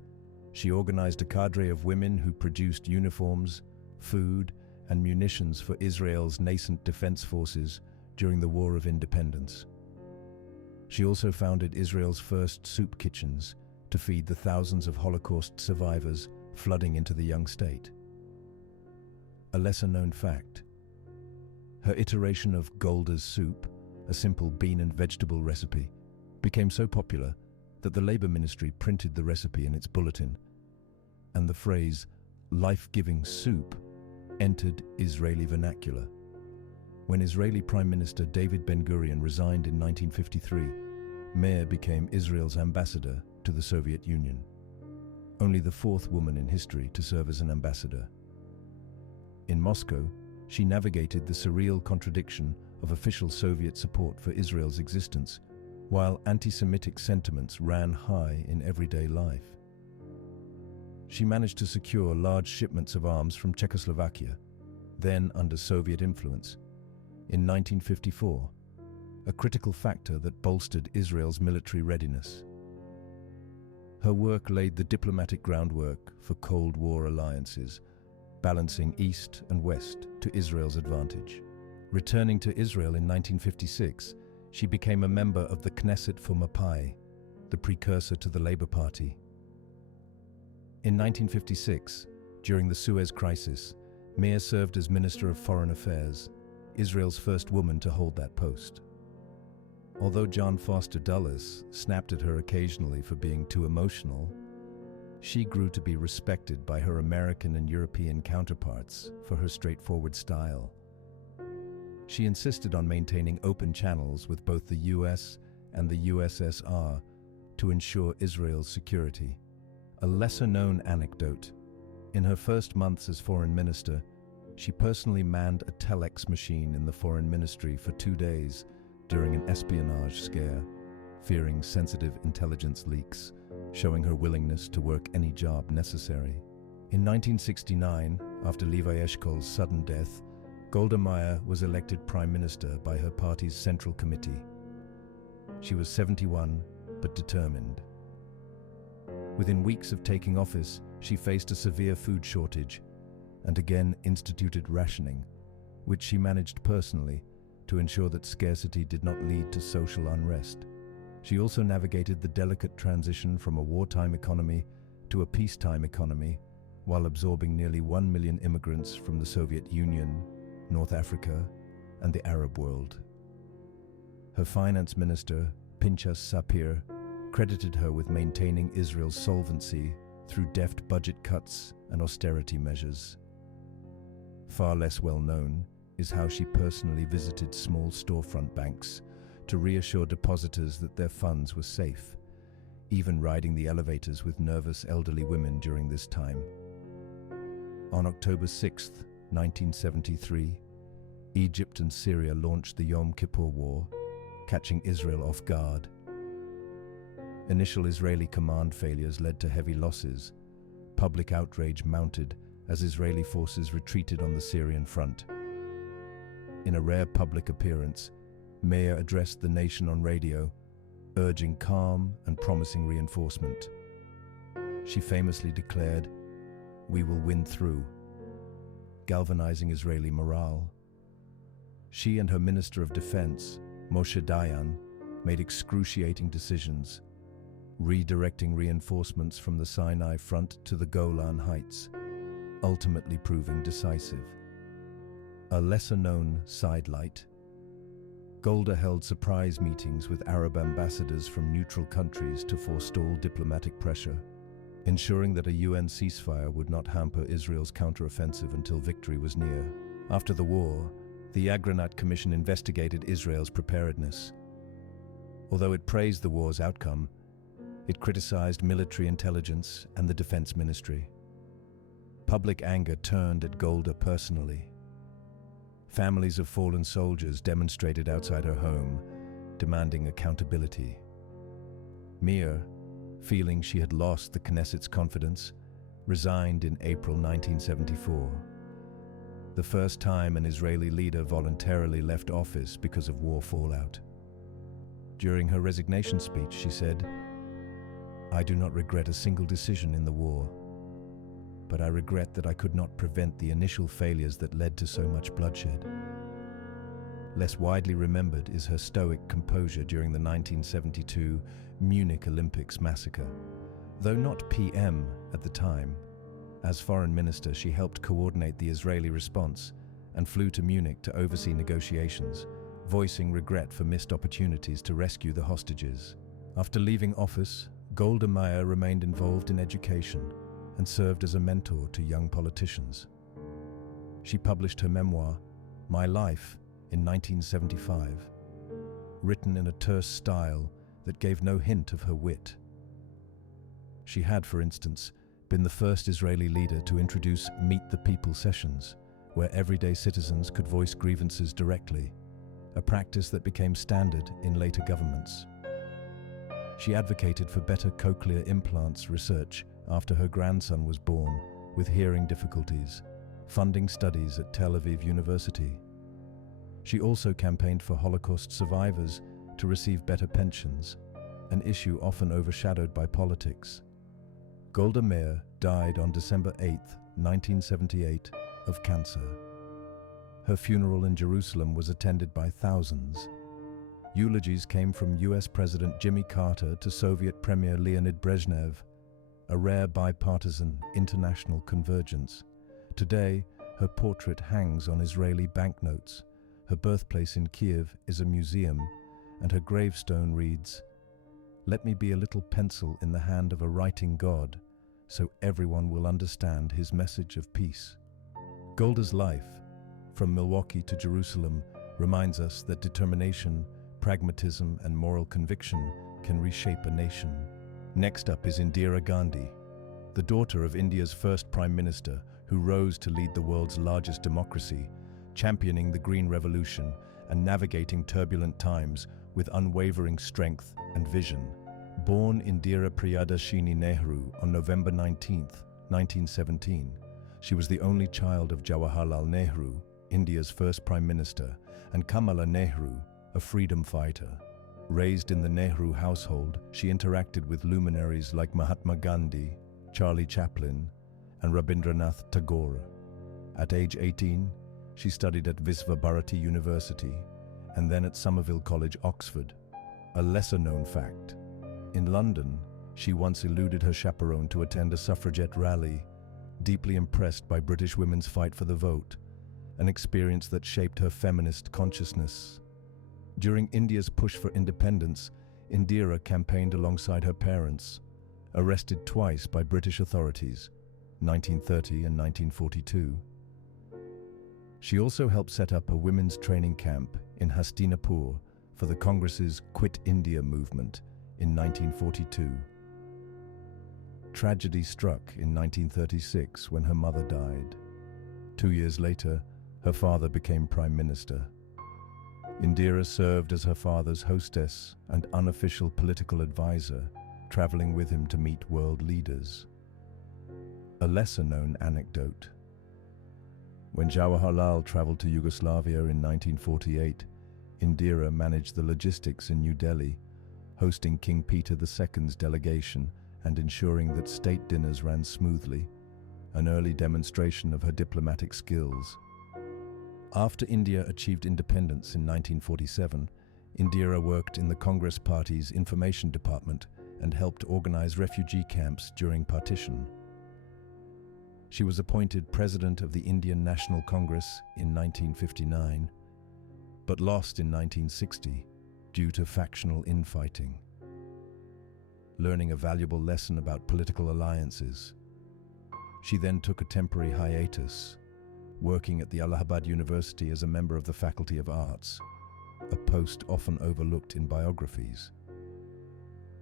she organized a cadre of women who produced uniforms, food, and munitions for Israel's nascent defense forces during the War of Independence. She also founded Israel's first soup kitchens to feed the thousands of Holocaust survivors flooding into the young state. A lesser-known fact: her iteration of Golda's soup, a simple bean and vegetable recipe, became so popular that the Labor Ministry printed the recipe in its bulletin, and the phrase life-giving soup entered Israeli vernacular. When Israeli Prime Minister David Ben-Gurion resigned in 1953, Meir became Israel's ambassador to the Soviet Union, only the fourth woman in history to serve as an ambassador. In Moscow, she navigated the surreal contradiction of official Soviet support for Israel's existence, while anti-Semitic sentiments ran high in everyday life. She managed to secure large shipments of arms from Czechoslovakia, then under Soviet influence, in 1954, a critical factor that bolstered Israel's military readiness. Her work laid the diplomatic groundwork for Cold War alliances, balancing East and West to Israel's advantage. Returning to Israel in 1956, she became a member of the Knesset for Mapai, the precursor to the Labour Party. In 1956, during the Suez Crisis, Meir served as Minister of Foreign Affairs, Israel's first woman to hold that post. Although John Foster Dulles snapped at her occasionally for being too emotional, she grew to be respected by her American and European counterparts for her straightforward style. She insisted on maintaining open channels with both the US and the USSR to ensure Israel's security. A lesser-known anecdote: in her first months as foreign minister, she personally manned a telex machine in the foreign ministry for 2 days during an espionage scare, fearing sensitive intelligence leaks, showing her willingness to work any job necessary. In 1969, after Levi Eshkol's sudden death, Golda Meir was elected Prime Minister by her party's Central Committee. She was 71, but determined. Within weeks of taking office, she faced a severe food shortage and again instituted rationing, which she managed personally to ensure that scarcity did not lead to social unrest. She also navigated the delicate transition from a wartime economy to a peacetime economy while absorbing nearly 1 million immigrants from the Soviet Union, North Africa, and the Arab world. Her finance minister, Pinchas Sapir, credited her with maintaining Israel's solvency through deft budget cuts and austerity measures. Far less well known is how she personally visited small storefront banks to reassure depositors that their funds were safe, even riding the elevators with nervous elderly women during this time. On October 6, 1973, Egypt and Syria launched the Yom Kippur War, catching Israel off guard. Initial Israeli command failures led to heavy losses. Public outrage mounted as Israeli forces retreated on the Syrian front. In a rare public appearance, Meir addressed the nation on radio, urging calm and promising reinforcement. She famously declared, "We will win through," galvanizing Israeli morale. She and her Minister of Defense, Moshe Dayan, made excruciating decisions, redirecting reinforcements from the Sinai front to the Golan Heights, ultimately proving decisive. A lesser-known sidelight: Golda held surprise meetings with Arab ambassadors from neutral countries to forestall diplomatic pressure, ensuring that a UN ceasefire would not hamper Israel's counteroffensive until victory was near. After the war, the Agranat Commission investigated Israel's preparedness. Although it praised the war's outcome, it criticized military intelligence and the defense ministry. Public anger turned at Golda personally. Families of fallen soldiers demonstrated outside her home, demanding accountability. Meir, feeling she had lost the Knesset's confidence, resigned in April 1974, the first time an Israeli leader voluntarily left office because of war fallout. During her resignation speech, she said, "I do not regret a single decision in the war, but I regret that I could not prevent the initial failures that led to so much bloodshed." Less widely remembered is her stoic composure during the 1972 Munich Olympics massacre. Though not PM at the time, as foreign minister she helped coordinate the Israeli response and flew to Munich to oversee negotiations, voicing regret for missed opportunities to rescue the hostages. After leaving office, Golda Meir remained involved in education and served as a mentor to young politicians. She published her memoir, My Life, in 1975, written in a terse style that gave no hint of her wit. She had, for instance, been the first Israeli leader to introduce Meet the People sessions, where everyday citizens could voice grievances directly, a practice that became standard in later governments. She advocated for better cochlear implants research after her grandson was born with hearing difficulties, funding studies at Tel Aviv University. She also campaigned for Holocaust survivors to receive better pensions, an issue often overshadowed by politics. Golda Meir died on December 8, 1978, of cancer. Her funeral in Jerusalem was attended by thousands. Eulogies came from US President Jimmy Carter to Soviet Premier Leonid Brezhnev, a rare bipartisan international convergence. Today, her portrait hangs on Israeli banknotes. Her birthplace in Kiev is a museum, and her gravestone reads, "Let me be a little pencil in the hand of a writing God, so everyone will understand his message of peace." Golda's life, from Milwaukee to Jerusalem, reminds us that determination, pragmatism, and moral conviction can reshape a nation. Next up is Indira Gandhi, the daughter of India's first Prime Minister, who rose to lead the world's largest democracy, championing the Green Revolution and navigating turbulent times with unwavering strength and vision. Born Indira Priyadarshini Nehru on November 19, 1917, she was the only child of Jawaharlal Nehru, India's first Prime Minister, and Kamala Nehru, a freedom fighter. Raised in the Nehru household, she interacted with luminaries like Mahatma Gandhi, Charlie Chaplin, and Rabindranath Tagore. At age 18, she studied at Visva Bharati University and then at Somerville College, Oxford. A lesser-known fact: in London, she once eluded her chaperone to attend a suffragette rally, deeply impressed by British women's fight for the vote, an experience that shaped her feminist consciousness. During India's push for independence, Indira campaigned alongside her parents, arrested twice by British authorities, 1930 and 1942. She also helped set up a women's training camp in Hastinapur for the Congress's Quit India movement in 1942. Tragedy struck in 1936 when her mother died. 2 years later, her father became Prime Minister. Indira served as her father's hostess and unofficial political advisor, traveling with him to meet world leaders. A lesser-known anecdote: when Jawaharlal traveled to Yugoslavia in 1948, Indira managed the logistics in New Delhi, hosting King Peter II's delegation and ensuring that state dinners ran smoothly, an early demonstration of her diplomatic skills. After India achieved independence in 1947, Indira worked in the Congress Party's information department and helped organize refugee camps during partition. She was appointed President of the Indian National Congress in 1959, but lost in 1960 due to factional infighting. Learning a valuable lesson about political alliances, she then took a temporary hiatus, working at the Allahabad University as a member of the Faculty of Arts, a post often overlooked in biographies.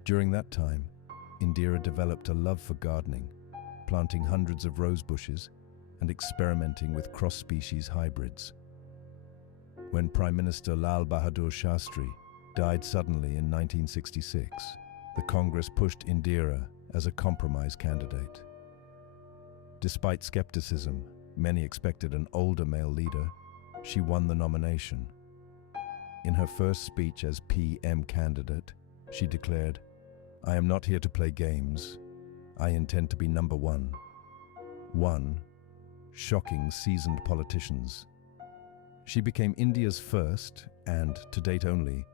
During that time, Indira developed a love for gardening, planting hundreds of rose bushes and experimenting with cross-species hybrids. when Prime Minister Lal Bahadur Shastri died suddenly in 1966, the Congress pushed Indira as a compromise candidate. Despite skepticism, many expected an older male leader. She won the nomination. In her first speech as PM candidate, she declared, "I am not here to play games. I intend to be number one." Shocking seasoned politicians. She became India's first, and to date only,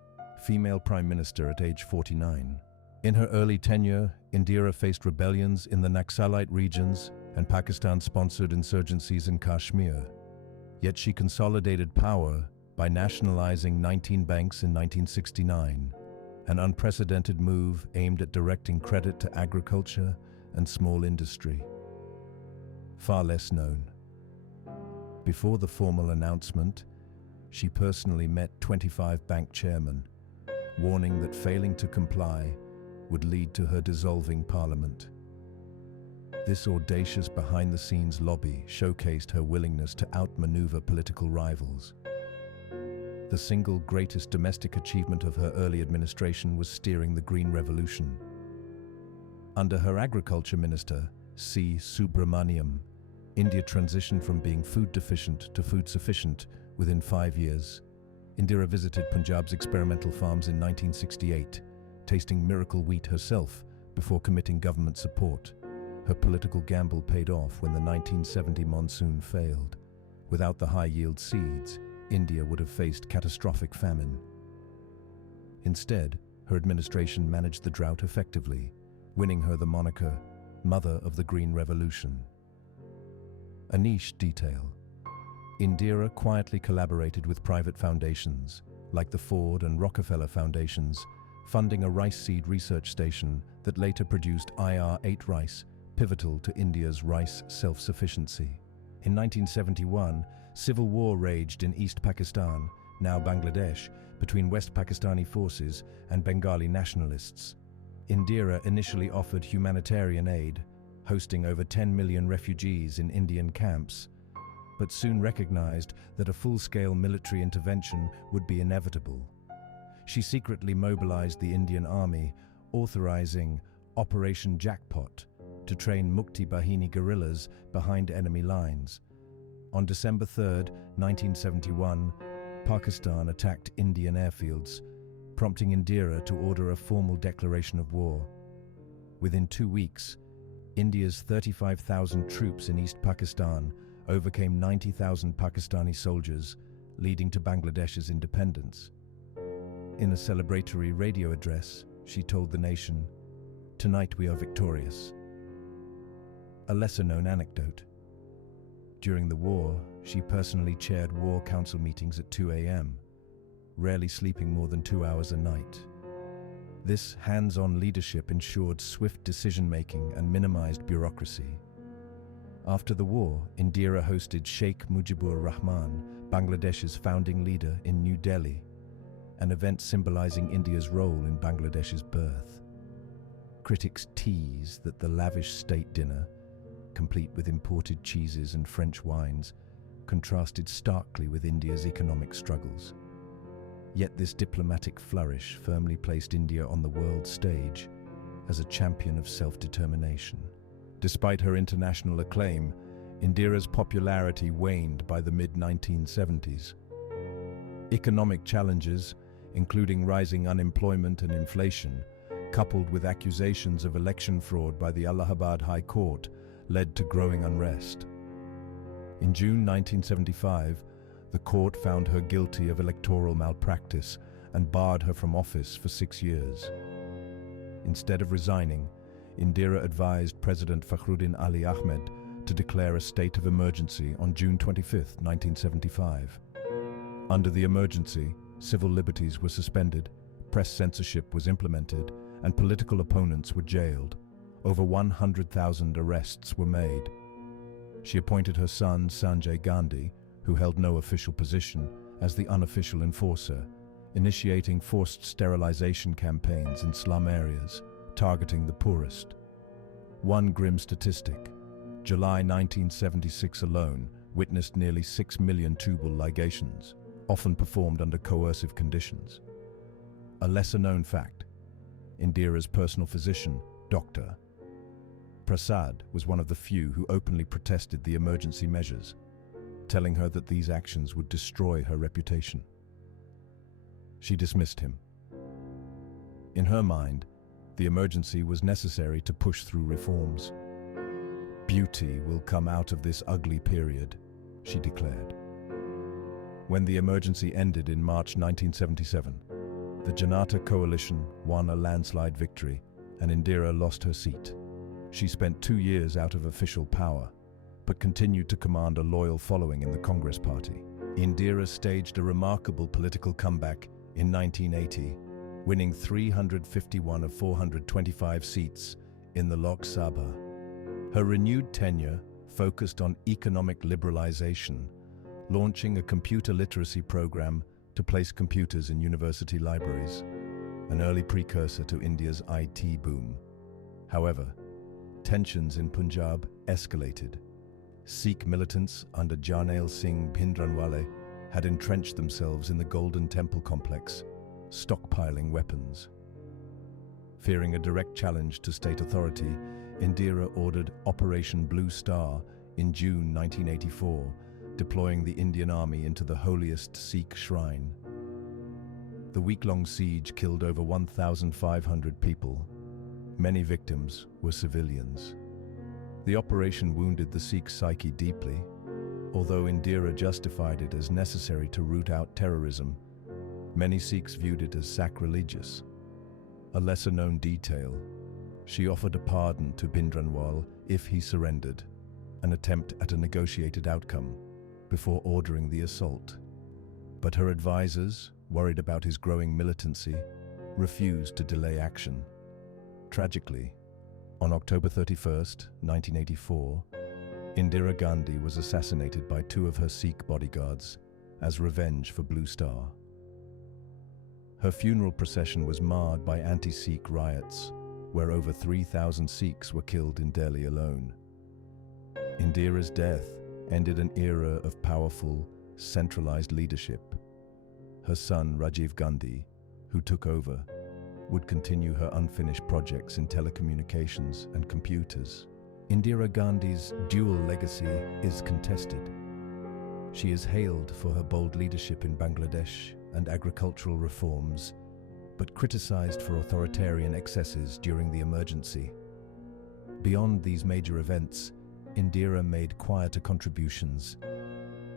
female prime minister at age 49. In her early tenure, Indira faced rebellions in the Naxalite regions and Pakistan-sponsored insurgencies in Kashmir. Yet she consolidated power by nationalizing 19 banks in 1969, an unprecedented move aimed at directing credit to agriculture and small industry. Far less known. Before the formal announcement, she personally met 25 bank chairmen, warning that failing to comply would lead to her dissolving parliament. This audacious behind-the-scenes lobby showcased her willingness to outmaneuver political rivals. The single greatest domestic achievement of her early administration was steering the Green Revolution. Under her agriculture minister, C. Subramaniam, India transitioned from being food deficient to food sufficient within 5 years. Indira visited Punjab's experimental farms in 1968, tasting miracle wheat herself before committing government support. Her political gamble paid off when the 1970 monsoon failed. Without the high-yield seeds, India would have faced catastrophic famine. Instead, her administration managed the drought effectively, winning her the moniker Mother of the Green Revolution. A niche detail. Indira quietly collaborated with private foundations, like the Ford and Rockefeller Foundations, funding a rice seed research station that later produced IR-8 rice, pivotal to India's rice self-sufficiency. In 1971, civil war raged in East Pakistan, now Bangladesh, between West Pakistani forces and Bengali nationalists. Indira initially offered humanitarian aid, hosting over 10 million refugees in Indian camps, but soon recognized that a full-scale military intervention would be inevitable. She secretly mobilized the Indian Army, authorizing Operation Jackpot to train Mukti Bahini guerrillas behind enemy lines. On December 3, 1971, Pakistan attacked Indian airfields, prompting Indira to order a formal declaration of war. Within 2 weeks, India's 35,000 troops in East Pakistan overcame 90,000 Pakistani soldiers, leading to Bangladesh's independence. In a celebratory radio address, she told the nation, "Tonight we are victorious." A lesser-known anecdote. During the war, she personally chaired war council meetings at 2 a.m., rarely sleeping more than 2 hours a night. This hands-on leadership ensured swift decision-making and minimized bureaucracy. After the war, Indira hosted Sheikh Mujibur Rahman, Bangladesh's founding leader, in New Delhi, an event symbolizing India's role in Bangladesh's birth. Critics tease that the lavish state dinner, complete with imported cheeses and French wines, contrasted starkly with India's economic struggles. Yet this diplomatic flourish firmly placed India on the world stage as a champion of self-determination. Despite her international acclaim, Indira's popularity waned by the mid-1970s. Economic challenges, including rising unemployment and inflation, coupled with accusations of election fraud by the Allahabad High Court, led to growing unrest. In June 1975, the court found her guilty of electoral malpractice and barred her from office for 6 years. Instead of resigning, Indira advised President Fakhruddin Ali Ahmed to declare a state of emergency on June 25, 1975. Under the emergency, civil liberties were suspended, press censorship was implemented, and political opponents were jailed. Over 100,000 arrests were made. She appointed her son, Sanjay Gandhi, who held no official position, as the unofficial enforcer, initiating forced sterilization campaigns in slum areas, targeting the poorest. One grim statistic: July 1976 alone witnessed nearly 6 million tubal ligations. often performed under coercive conditions. A lesser-known fact: Indira's personal physician, Dr. Prasad, was one of the few who openly protested the emergency measures, telling her that these actions would destroy her reputation. She dismissed him. In her mind, the emergency was necessary to push through reforms. "Beauty will come out of this ugly period," she declared. When the emergency ended in March 1977, the Janata coalition won a landslide victory, and Indira lost her seat. She spent 2 years out of official power, but continued to command a loyal following in the Congress Party. Indira staged a remarkable political comeback in 1980, winning 351 of 425 seats in the Lok Sabha. Her renewed tenure focused on economic liberalization, launching a computer literacy program to place computers in university libraries, an early precursor to India's IT boom. However, tensions in Punjab escalated. Sikh militants under Jarnail Singh Bhindranwale had entrenched themselves in the Golden Temple complex, stockpiling weapons. Fearing a direct challenge to state authority, Indira ordered Operation Blue Star in June 1984, deploying the Indian Army into the holiest Sikh shrine. The week-long siege killed over 1,500 people. Many victims were civilians. The operation wounded the Sikh psyche deeply, although Indira justified it as necessary to root out terrorism. Many Sikhs viewed it as sacrilegious. A lesser-known detail: she offered a pardon to Bhindranwale if he surrendered, an attempt at a negotiated outcome, before ordering the assault. But her advisors, worried about his growing militancy, refused to delay action. Tragically, on October 31, 1984, Indira Gandhi was assassinated by 2 of her Sikh bodyguards as revenge for Blue Star. Her funeral procession was marred by anti-Sikh riots, where over 3,000 Sikhs were killed in Delhi alone. Indira's death ended an era of powerful, centralized leadership. Her son, Rajiv Gandhi, who took over, would continue her unfinished projects in telecommunications and computers. Indira Gandhi's dual legacy is contested. She is hailed for her bold leadership in Bangladesh and agricultural reforms, but criticized for authoritarian excesses during the emergency. Beyond these major events, Indira made quieter contributions.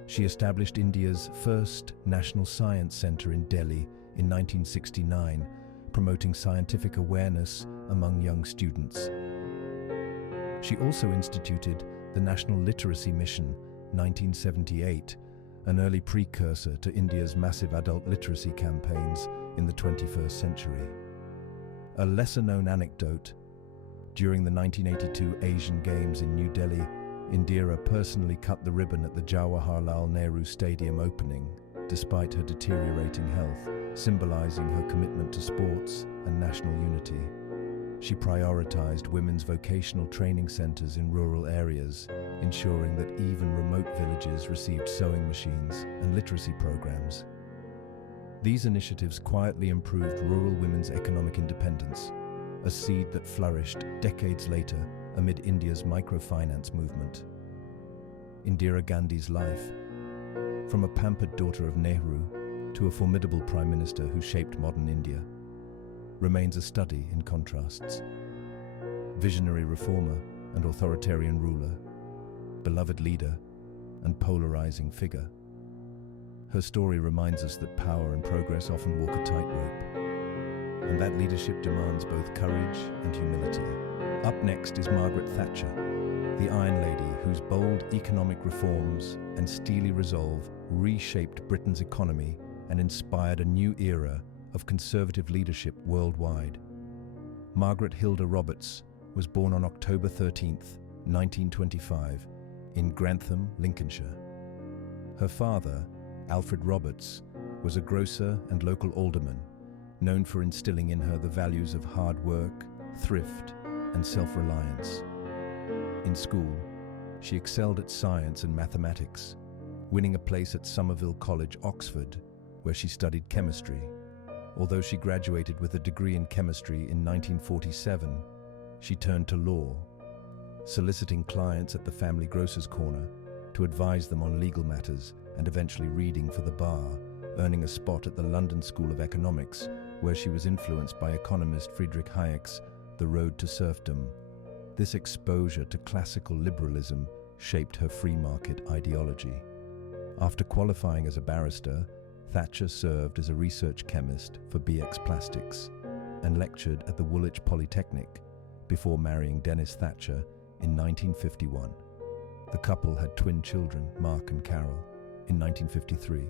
She established India's first National Science Centre in Delhi in 1969, promoting scientific awareness among young students. She also instituted the National Literacy Mission, 1978, an early precursor to India's massive adult literacy campaigns in the 21st century. A lesser-known anecdote: during the 1982 Asian Games in New Delhi, Indira personally cut the ribbon at the Jawaharlal Nehru Stadium opening, despite her deteriorating health, symbolizing her commitment to sports and national unity. She prioritized women's vocational training centers in rural areas, ensuring that even remote villages received sewing machines and literacy programs. These initiatives quietly improved rural women's economic independence, a seed that flourished decades later amid India's microfinance movement. Indira Gandhi's life, from a pampered daughter of Nehru to a formidable prime minister who shaped modern India, remains a study in contrasts. Visionary reformer and authoritarian ruler, beloved leader and polarizing figure. Her story reminds us that power and progress often walk a tightrope, and that leadership demands both courage and humility. Up next is Margaret Thatcher, the Iron Lady whose bold economic reforms and steely resolve reshaped Britain's economy and inspired a new era of conservative leadership worldwide. Margaret Hilda Roberts was born on October 13, 1925, in Grantham, Lincolnshire. Her father, Alfred Roberts, was a grocer and local alderman, known for instilling in her the values of hard work, thrift, and self-reliance. In school, she excelled at science and mathematics, winning a place at Somerville College, Oxford, where she studied chemistry. Although she graduated with a degree in chemistry in 1947, she turned to law, soliciting clients at the family grocer's corner to advise them on legal matters and eventually reading for the bar, earning a spot at the London School of Economics, where she was influenced by economist Friedrich Hayek's The Road to Serfdom. This exposure to classical liberalism shaped her free market ideology. After qualifying as a barrister, Thatcher served as a research chemist for BX Plastics and lectured at the Woolwich Polytechnic before marrying Dennis Thatcher in 1951. The couple had twin children, Mark and Carol, in 1953.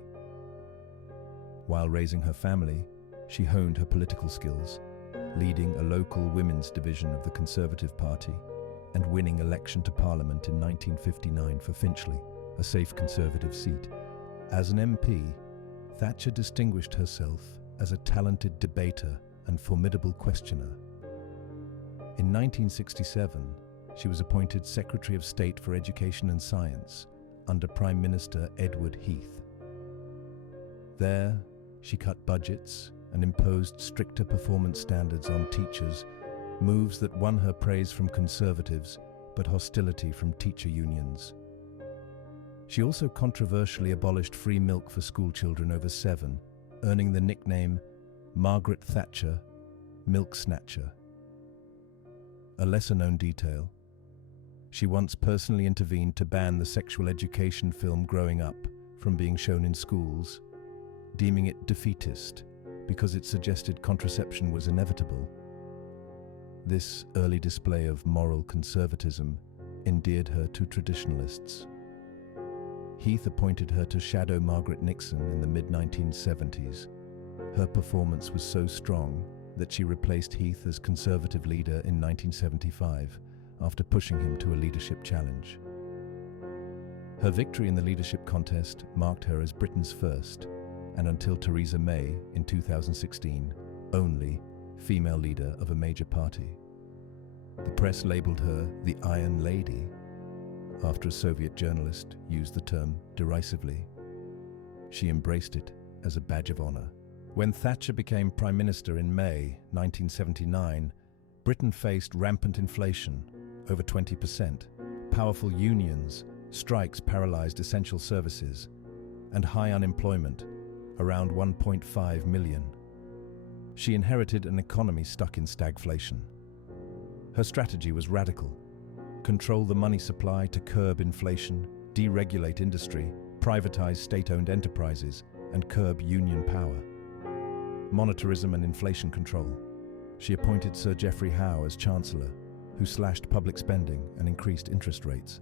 While raising her family, she honed her political skills, leading a local women's division of the Conservative Party and winning election to Parliament in 1959 for Finchley, a safe Conservative seat. As an MP, Thatcher distinguished herself as a talented debater and formidable questioner. In 1967, she was appointed Secretary of State for Education and Science under Prime Minister Edward Heath. There, she cut budgets and imposed stricter performance standards on teachers, moves that won her praise from Conservatives but hostility from teacher unions. She also controversially abolished free milk for schoolchildren over 7, earning the nickname Margaret Thatcher, Milk Snatcher. A lesser-known detail: she once personally intervened to ban the sexual education film Growing Up from being shown in schools, deeming it defeatist because it suggested contraception was inevitable. This early display of moral conservatism endeared her to traditionalists. Heath appointed her to shadow Margaret Nixon in the mid-1970s. Her performance was so strong that she replaced Heath as Conservative leader in 1975 after pushing him to a leadership challenge. Her victory in the leadership contest marked her as Britain's first, and until Theresa May in 2016, only female leader of a major party. The press labelled her the Iron Lady, after a Soviet journalist used the term derisively. She embraced it as a badge of honour. When Thatcher became Prime Minister in May 1979, Britain faced rampant inflation, over 20%, powerful unions, strikes paralysed essential services, and high unemployment, around 1.5 million. She inherited an economy stuck in stagflation. Her strategy was radical: control the money supply to curb inflation, deregulate industry, privatise state-owned enterprises, and curb union power. Monetarism and inflation control. She appointed Sir Geoffrey Howe as Chancellor, who slashed public spending and increased interest rates.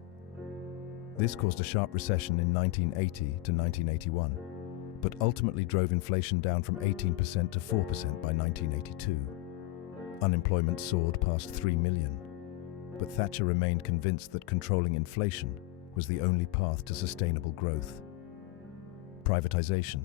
This caused a sharp recession in 1980 to 1981, but ultimately drove inflation down from 18% to 4% by 1982. Unemployment soared past 3 million, but Thatcher remained convinced that controlling inflation was the only path to sustainable growth. Privatisation.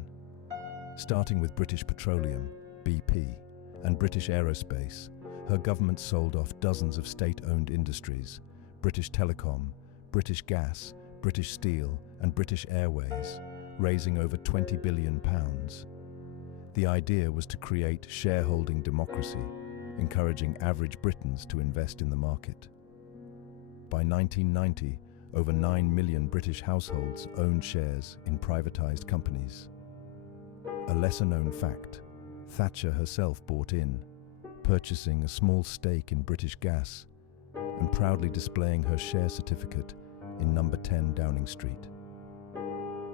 Starting with British Petroleum, BP, and British Aerospace, her government sold off dozens of state-owned industries: British Telecom, British Gas, British Steel, and British Airways, raising over £20 billion. The idea was to create shareholding democracy, encouraging average Britons to invest in the market. By 1990, over 9 million British households owned shares in privatised companies. A lesser-known fact: Thatcher herself bought in, purchasing a small stake in British Gas and proudly displaying her share certificate in number 10 Downing Street.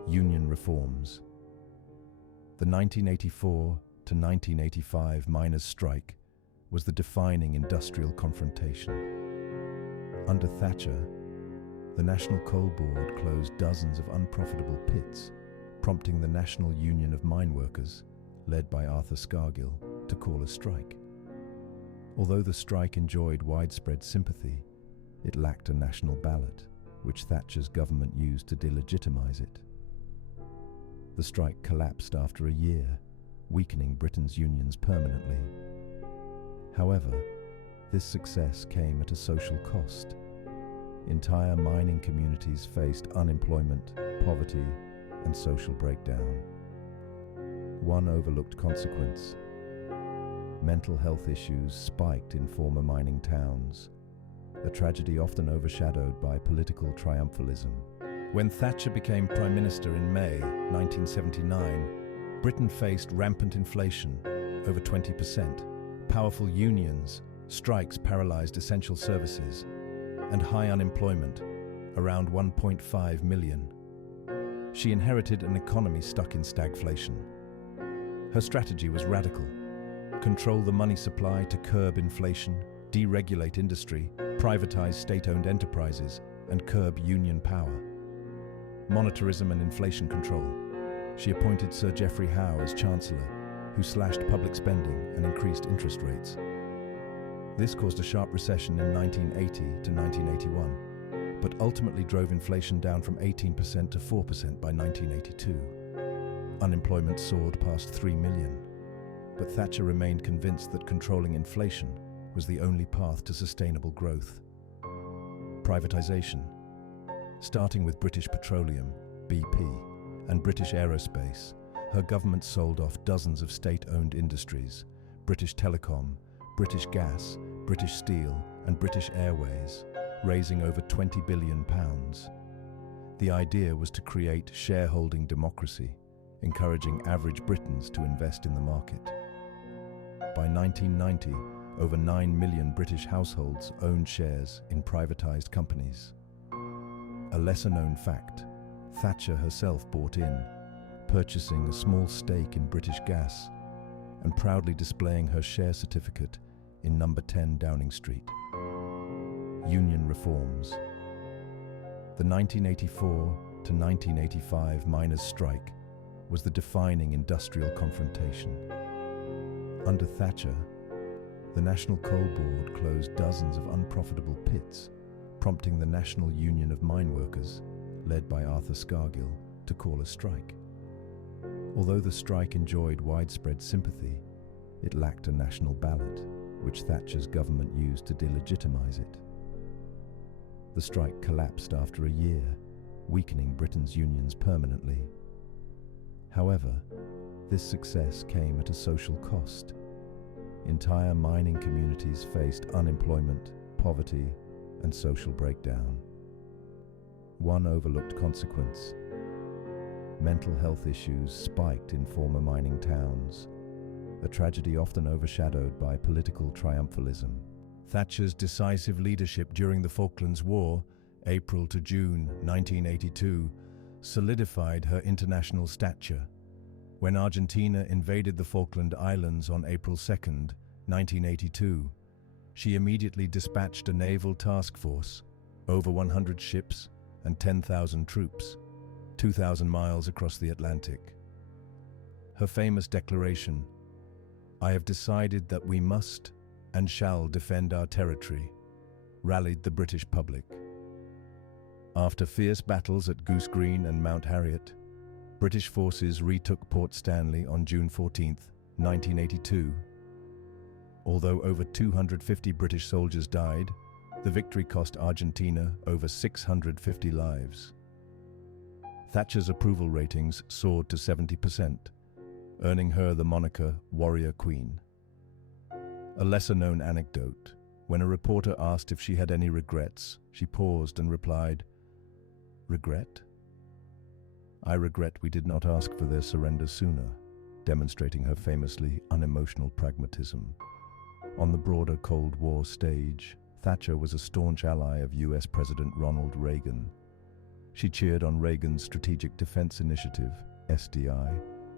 Union reforms. The 1984 to 1985 miners' strike was the defining industrial confrontation. Under Thatcher, the National Coal Board closed dozens of unprofitable pits, prompting the National Union of Mine Workers, led by Arthur Scargill, to call a strike. Although the strike enjoyed widespread sympathy, it lacked a national ballot, which Thatcher's government used to delegitimise it. The strike collapsed after a year, weakening Britain's unions permanently. However, this success came at a social cost. Entire mining communities faced unemployment, poverty, and social breakdown. One overlooked consequence: mental health issues spiked in former mining towns, a tragedy often overshadowed by political triumphalism. When Thatcher became Prime Minister in May 1979, Britain faced rampant inflation, over 20%, powerful unions, strikes paralyzed essential services, and high unemployment, around 1.5 million. She inherited an economy stuck in stagflation. Her strategy was radical: control the money supply to curb inflation, deregulate industry, privatize state-owned enterprises, and curb union power. Monetarism and inflation control. She appointed Sir Geoffrey Howe as Chancellor, who slashed public spending and increased interest rates. This caused a sharp recession in 1980 to 1981, but ultimately drove inflation down from 18% to 4% by 1982. Unemployment soared past 3 million, but Thatcher remained convinced that controlling inflation was the only path to sustainable growth. Privatization. Starting with British Petroleum, BP, and British Aerospace, her government sold off dozens of state-owned industries: British Telecom, British Gas, British Steel, and British Airways, raising over £20 billion. The idea was to create shareholding democracy, encouraging average Britons to invest in the market. By 1990, over 9 million British households owned shares in privatized companies. A lesser-known fact: Thatcher herself bought in, purchasing a small stake in British Gas and proudly displaying her share certificate in number 10 Downing Street. Union reforms. The 1984 to 1985 miners' strike was the defining industrial confrontation. Under Thatcher, the National Coal Board closed dozens of unprofitable pits, prompting the National Union of Mine Workers, led by Arthur Scargill, to call a strike. Although the strike enjoyed widespread sympathy, it lacked a national ballot, which Thatcher's government used to delegitimize it. The strike collapsed after a year, weakening Britain's unions permanently. However, this success came at a social cost. Entire mining communities faced unemployment, poverty, and social breakdown. One overlooked consequence: mental health issues spiked in former mining towns, a tragedy often overshadowed by political triumphalism. Thatcher's decisive leadership during the Falklands War, April to June 1982, solidified her international stature. When Argentina invaded the Falkland Islands on April 2, 1982, she immediately dispatched a naval task force, over 100 ships and 10,000 troops, 2,000 miles across the Atlantic. Her famous declaration, "I have decided that we must and shall defend our territory," rallied the British public. After fierce battles at Goose Green and Mount Harriet, British forces retook Port Stanley on June 14, 1982. Although over 250 British soldiers died, the victory cost Argentina over 650 lives. Thatcher's approval ratings soared to 70%, earning her the moniker Warrior Queen. A lesser-known anecdote: when a reporter asked if she had any regrets, she paused and replied, "Regret? I regret we did not ask for their surrender sooner," demonstrating her famously unemotional pragmatism. On the broader Cold War stage, Thatcher was a staunch ally of US President Ronald Reagan. She cheered on Reagan's Strategic Defense Initiative, SDI,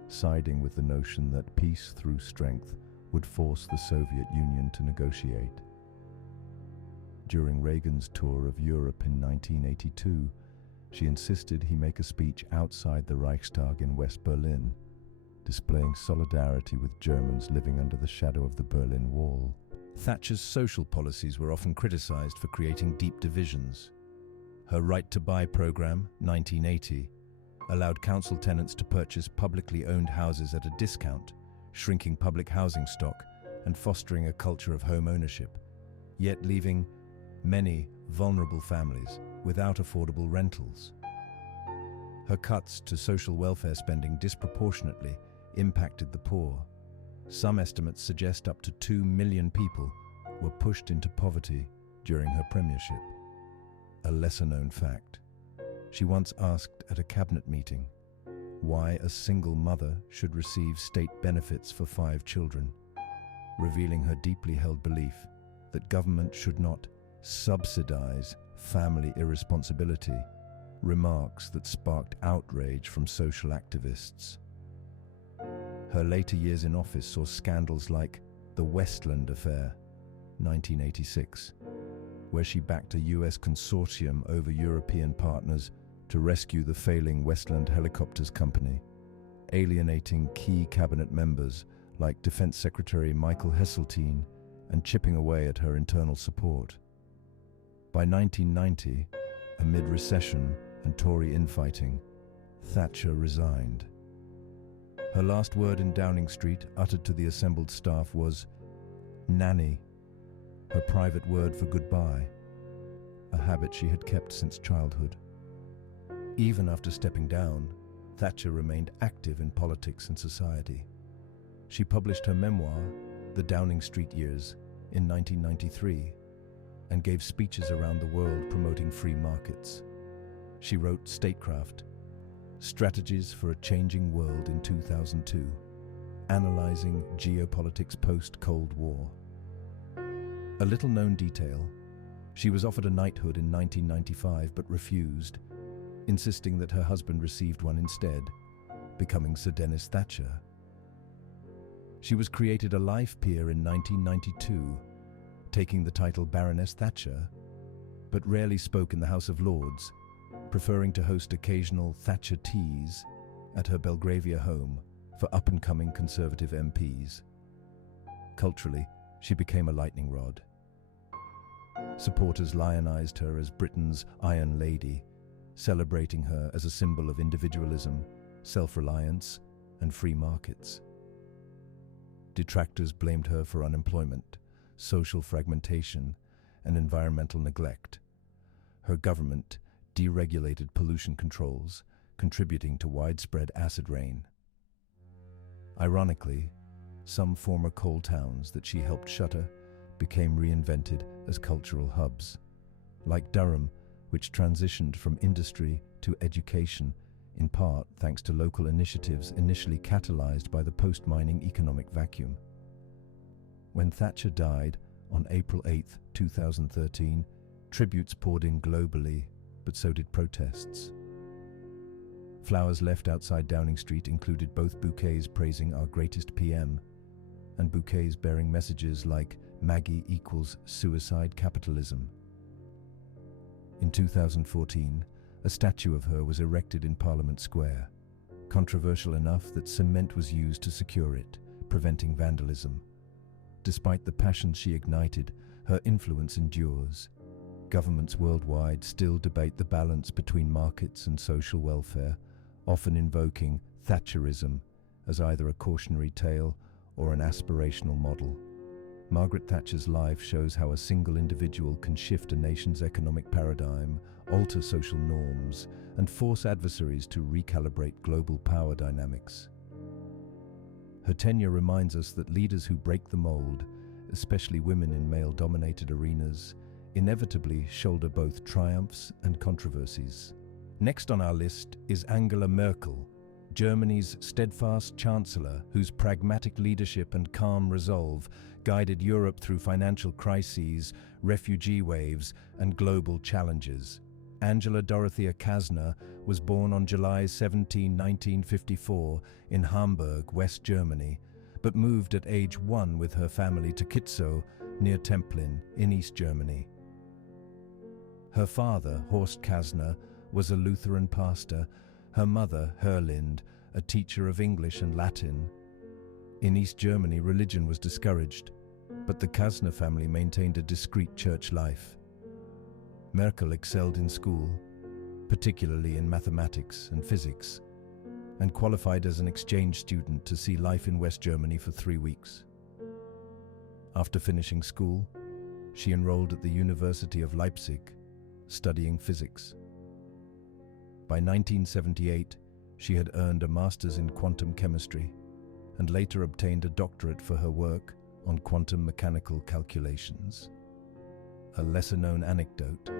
siding with the notion that peace through strength would force the Soviet Union to negotiate. During Reagan's tour of Europe in 1982, she insisted he make a speech outside the Reichstag in West Berlin, displaying solidarity with Germans living under the shadow of the Berlin Wall. Thatcher's social policies were often criticized for creating deep divisions. Her Right to Buy program, 1980, allowed council tenants to purchase publicly owned houses at a discount, shrinking public housing stock and fostering a culture of home ownership, yet leaving many vulnerable families without affordable rentals. Her cuts to social welfare spending disproportionately impacted the poor. Some estimates suggest up to 2 million people were pushed into poverty during her premiership. A lesser-known fact: she once asked at a cabinet meeting why a single mother should receive state benefits for 5 children, revealing her deeply held belief that government should not subsidize family irresponsibility, remarks that sparked outrage from social activists. Her later years in office saw scandals like the Westland Affair, 1986, where she backed a US consortium over European partners to rescue the failing Westland Helicopters Company, alienating key cabinet members like Defense Secretary Michael Heseltine and chipping away at her internal support. By 1990, amid recession and Tory infighting, Thatcher resigned. Her last word in Downing Street, uttered to the assembled staff, was "nanny," her private word for goodbye, a habit she had kept since childhood. Even after stepping down, Thatcher remained active in politics and society. She published her memoir, The Downing Street Years, in 1993, and gave speeches around the world promoting free markets. She wrote Statecraft: Strategies for a Changing World in 2002, analyzing geopolitics post-Cold War. A little-known detail: she was offered a knighthood in 1995 but refused, insisting that her husband received one instead, becoming Sir Dennis Thatcher. She was created a life peer in 1992, taking the title Baroness Thatcher, but rarely spoke in the House of Lords, preferring to host occasional Thatcher teas at her Belgravia home for up-and-coming Conservative MPs. Culturally, she became a lightning rod. Supporters lionized her as Britain's Iron Lady, celebrating her as a symbol of individualism, self-reliance, and free markets. Detractors blamed her for unemployment, social fragmentation, and environmental neglect. Her government deregulated pollution controls, contributing to widespread acid rain. Ironically, some former coal towns that she helped shutter became reinvented as cultural hubs, like Durham, which transitioned from industry to education, in part thanks to local initiatives initially catalyzed by the post-mining economic vacuum. When Thatcher died on April 8, 2013, tributes poured in globally, but so did protests. Flowers left outside Downing Street included both bouquets praising our greatest PM and bouquets bearing messages like "Maggie equals suicide capitalism." In 2014, a statue of her was erected in Parliament Square, controversial enough that cement was used to secure it, preventing vandalism. Despite the passion she ignited, her influence endures. Governments worldwide still debate the balance between markets and social welfare, often invoking Thatcherism as either a cautionary tale or an aspirational model. Margaret Thatcher's life shows how a single individual can shift a nation's economic paradigm, alter social norms, and force adversaries to recalibrate global power dynamics. Her tenure reminds us that leaders who break the mold, especially women in male-dominated arenas, inevitably shoulder both triumphs and controversies. Next on our list is Angela Merkel, Germany's steadfast chancellor whose pragmatic leadership and calm resolve guided Europe through financial crises, refugee waves, and global challenges. Angela Dorothea Kasner was born on July 17, 1954, in Hamburg, West Germany, but moved at age 1 with her family to Kitzow, near Templin, in East Germany. Her father, Horst Kasner, was a Lutheran pastor, her mother, Herlind, a teacher of English and Latin. In East Germany, religion was discouraged, but the Kasner family maintained a discreet church life. Merkel excelled in school, particularly in mathematics and physics, and qualified as an exchange student to see life in West Germany for 3 weeks. After finishing school, she enrolled at the University of Leipzig, studying physics. By 1978, she had earned a master's in quantum chemistry and later obtained a doctorate for her work on quantum mechanical calculations. A lesser-known anecdote: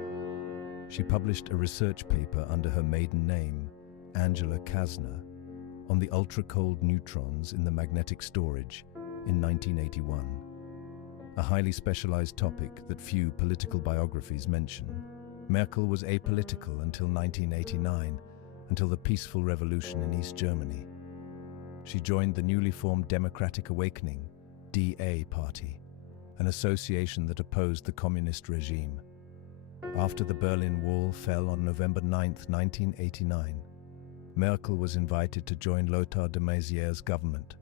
she published a research paper under her maiden name, Angela Kasner, on the ultra-cold neutrons in the magnetic storage in 1981, a highly specialized topic that few political biographies mention. Merkel was apolitical until 1989, until the peaceful revolution in East Germany. She joined the newly formed Democratic Awakening, DA party, an association that opposed the communist regime. After the Berlin Wall fell on November 9, 1989, Merkel was invited to join Lothar de Maizier's government,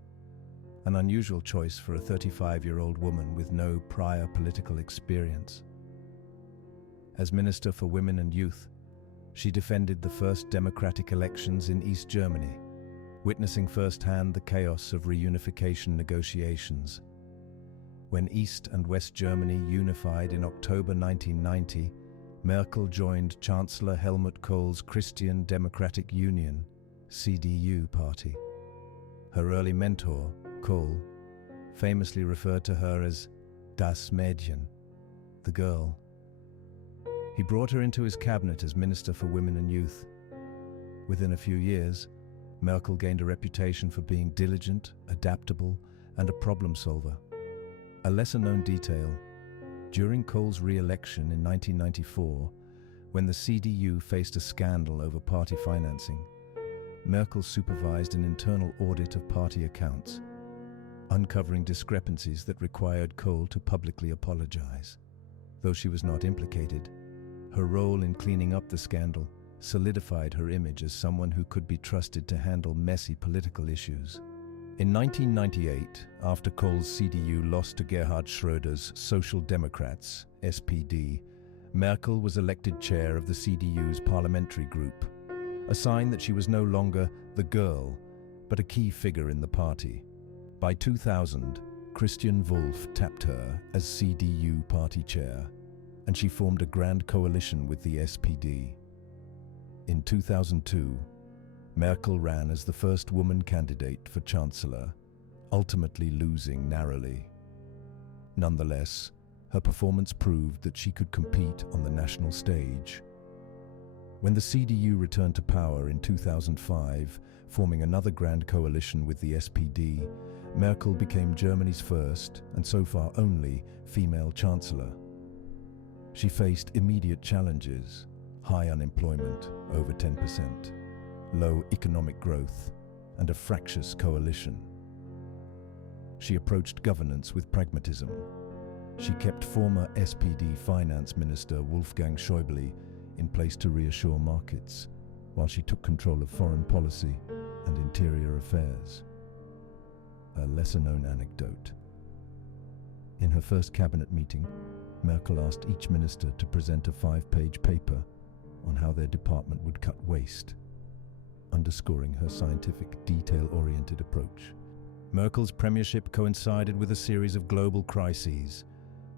an unusual choice for a 35-year-old woman with no prior political experience. As Minister for Women and Youth, she defended the first democratic elections in East Germany, witnessing firsthand the chaos of reunification negotiations. When East and West Germany unified in October 1990, Merkel joined Chancellor Helmut Kohl's Christian Democratic Union, CDU party. Her early mentor, Kohl, famously referred to her as das Mädchen, the girl. He brought her into his cabinet as Minister for Women and Youth. Within a few years, Merkel gained a reputation for being diligent, adaptable, and a problem solver. A lesser-known detail: during Kohl's re-election in 1994, when the CDU faced a scandal over party financing, Merkel supervised an internal audit of party accounts, uncovering discrepancies that required Kohl to publicly apologize. Though she was not implicated, her role in cleaning up the scandal solidified her image as someone who could be trusted to handle messy political issues. In 1998, after Kohl's CDU lost to Gerhard Schröder's Social Democrats, SPD, Merkel was elected chair of the CDU's parliamentary group, a sign that she was no longer the girl, but a key figure in the party. By 2000, Christian Wulff tapped her as CDU party chair, and she formed a grand coalition with the SPD. In 2002, Merkel ran as the first woman candidate for Chancellor, ultimately losing narrowly. Nonetheless, her performance proved that she could compete on the national stage. When the CDU returned to power in 2005, forming another grand coalition with the SPD, Merkel became Germany's first, and so far only, female chancellor. She faced immediate challenges: high unemployment, over 10%, low economic growth, and a fractious coalition. She approached governance with pragmatism. She kept former SPD finance minister Wolfgang Schäuble in place to reassure markets, while she took control of foreign policy and interior affairs. A lesser-known anecdote: in her first cabinet meeting, Merkel asked each minister to present a 5-page paper on how their department would cut waste, underscoring her scientific, detail-oriented approach. Merkel's premiership coincided with a series of global crises: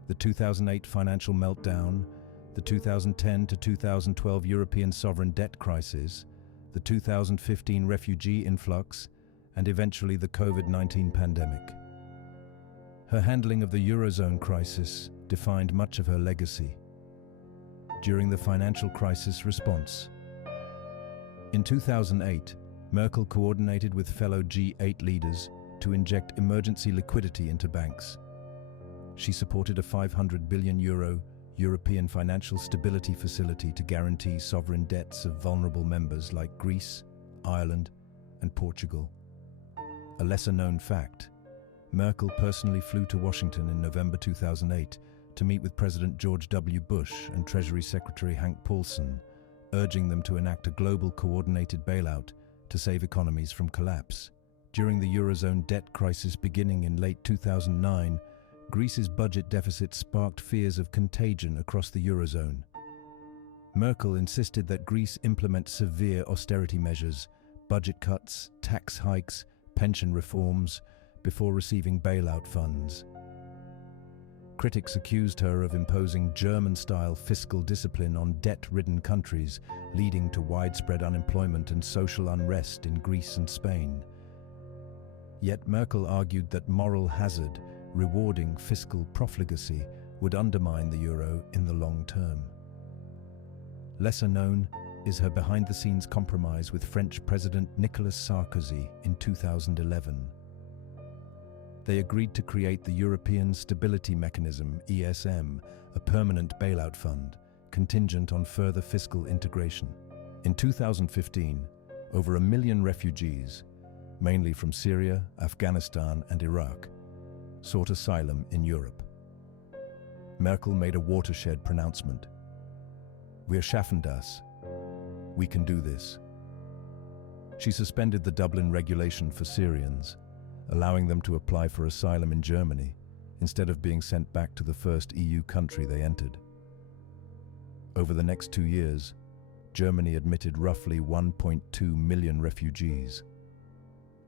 the 2008 financial meltdown, the 2010 to 2012 European sovereign debt crisis, the 2015 refugee influx, and eventually the COVID-19 pandemic. Her handling of the Eurozone crisis defined much of her legacy. During the financial crisis response, in 2008, Merkel coordinated with fellow G8 leaders to inject emergency liquidity into banks. She supported a €500 billion European financial stability facility to guarantee sovereign debts of vulnerable members like Greece, Ireland, and Portugal. A lesser-known fact: Merkel personally flew to Washington in November 2008 to meet with President George W. Bush and Treasury Secretary Hank Paulson, urging them to enact a global coordinated bailout to save economies from collapse. During the Eurozone debt crisis beginning in late 2009, Greece's budget deficit sparked fears of contagion across the Eurozone. Merkel insisted that Greece implement severe austerity measures, budget cuts, tax hikes, pension reforms, before receiving bailout funds. Critics accused her of imposing German-style fiscal discipline on debt-ridden countries, leading to widespread unemployment and social unrest in Greece and Spain. Yet Merkel argued that moral hazard, rewarding fiscal profligacy, would undermine the euro in the long term. Lesser known is her behind-the-scenes compromise with French President Nicolas Sarkozy in 2011. They agreed to create the European Stability Mechanism, ESM, a permanent bailout fund, contingent on further fiscal integration. In 2015, over 1 million refugees, mainly from Syria, Afghanistan, and Iraq, sought asylum in Europe. Merkel made a watershed pronouncement. "Wir schaffen das. We can do this." She suspended the Dublin regulation for Syrians, allowing them to apply for asylum in Germany instead of being sent back to the first EU country they entered. Over the next 2 years, Germany admitted roughly 1.2 million refugees.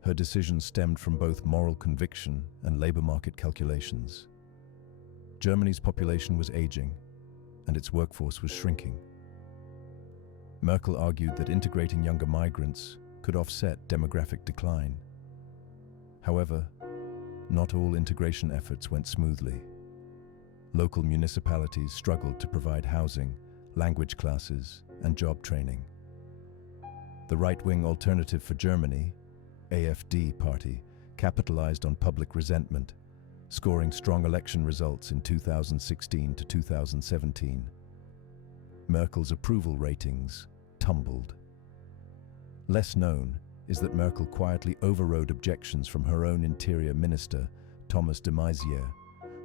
Her decision stemmed from both moral conviction and labor market calculations. Germany's population was aging, and its workforce was shrinking. Merkel argued that integrating younger migrants could offset demographic decline. However, not all integration efforts went smoothly. Local municipalities struggled to provide housing, language classes, and job training. The right-wing Alternative for Germany, AfD party, capitalized on public resentment, scoring strong election results in 2016 to 2017. Merkel's approval ratings tumbled. Less known is that Merkel quietly overrode objections from her own interior minister, Thomas de Maizière,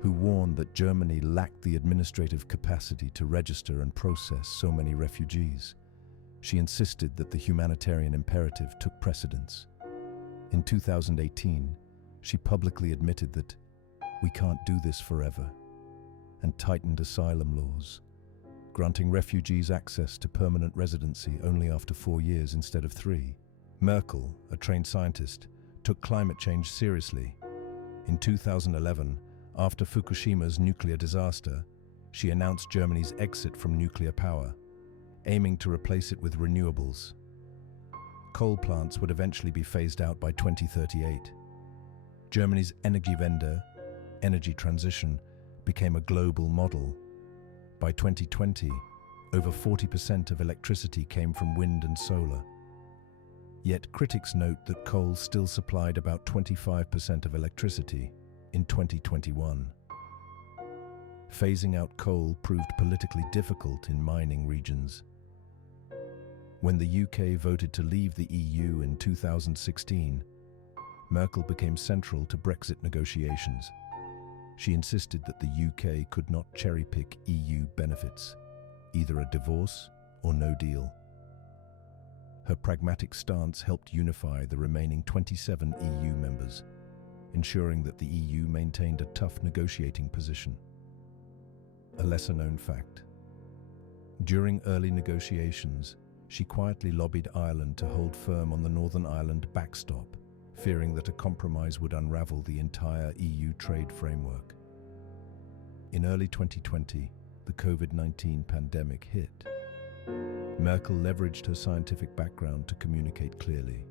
who warned that Germany lacked the administrative capacity to register and process so many refugees. She insisted that the humanitarian imperative took precedence. In 2018, she publicly admitted that "we can't do this forever," and tightened asylum laws, granting refugees access to permanent residency only after 4 years instead of 3. Merkel, a trained scientist, took climate change seriously. In 2011, after Fukushima's nuclear disaster, she announced Germany's exit from nuclear power, aiming to replace it with renewables. Coal plants would eventually be phased out by 2038. Germany's Energiewende, energy transition, became a global model. By 2020, over 40% of electricity came from wind and solar. Yet critics note that coal still supplied about 25% of electricity in 2021. Phasing out coal proved politically difficult in mining regions. When the UK voted to leave the EU in 2016, Merkel became central to Brexit negotiations. She insisted that the UK could not cherry-pick EU benefits, either a divorce or no deal. Her pragmatic stance helped unify the remaining 27 EU members, ensuring that the EU maintained a tough negotiating position. A lesser-known fact. During early negotiations, she quietly lobbied Ireland to hold firm on the Northern Ireland backstop, fearing that a compromise would unravel the entire EU trade framework. In early 2020, the COVID-19 pandemic hit. Merkel leveraged her scientific background to communicate clearly.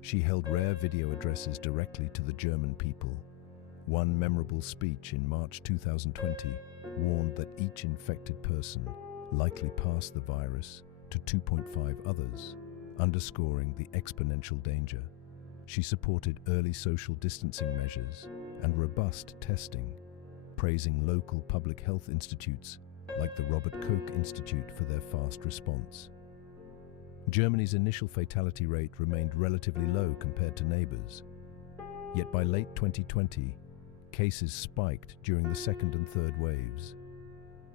She held rare video addresses directly to the German people. One memorable speech in March 2020 warned that each infected person likely passed the virus to 2.5 others, underscoring the exponential danger. She supported early social distancing measures and robust testing, praising local public health institutes like the Robert Koch Institute for their fast response. Germany's initial fatality rate remained relatively low compared to neighbors. Yet by late 2020, cases spiked during the second and third waves.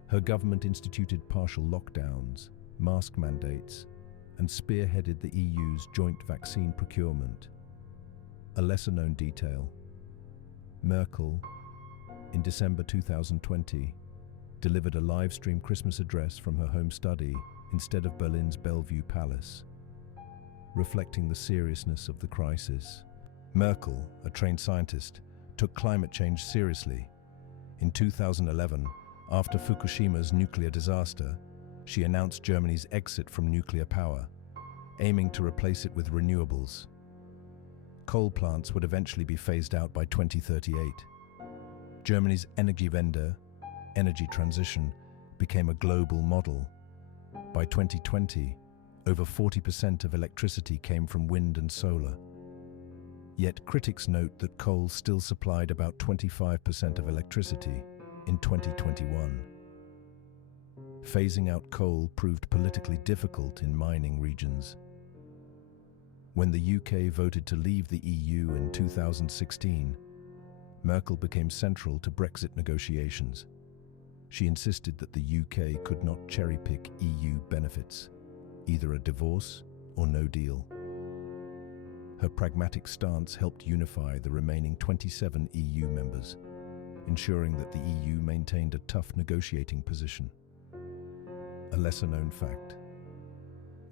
Her government instituted partial lockdowns, mask mandates, and spearheaded the EU's joint vaccine procurement. A lesser-known detail: Merkel, in December 2020, delivered a live-stream Christmas address from her home study instead of Berlin's Bellevue Palace, reflecting the seriousness of the crisis. Merkel, a trained scientist, took climate change seriously. In 2011, after Fukushima's nuclear disaster, she announced Germany's exit from nuclear power, aiming to replace it with renewables. Coal plants would eventually be phased out by 2038. Germany's Energiewende, energy transition, became a global model. By 2020, over 40% of electricity came from wind and solar. Yet critics note that coal still supplied about 25% of electricity in 2021. Phasing out coal proved politically difficult in mining regions. When the UK voted to leave the EU in 2016, Merkel became central to Brexit negotiations. She insisted that the UK could not cherry-pick EU benefits, either a divorce or no deal. Her pragmatic stance helped unify the remaining 27 EU members, ensuring that the EU maintained a tough negotiating position. A lesser-known fact: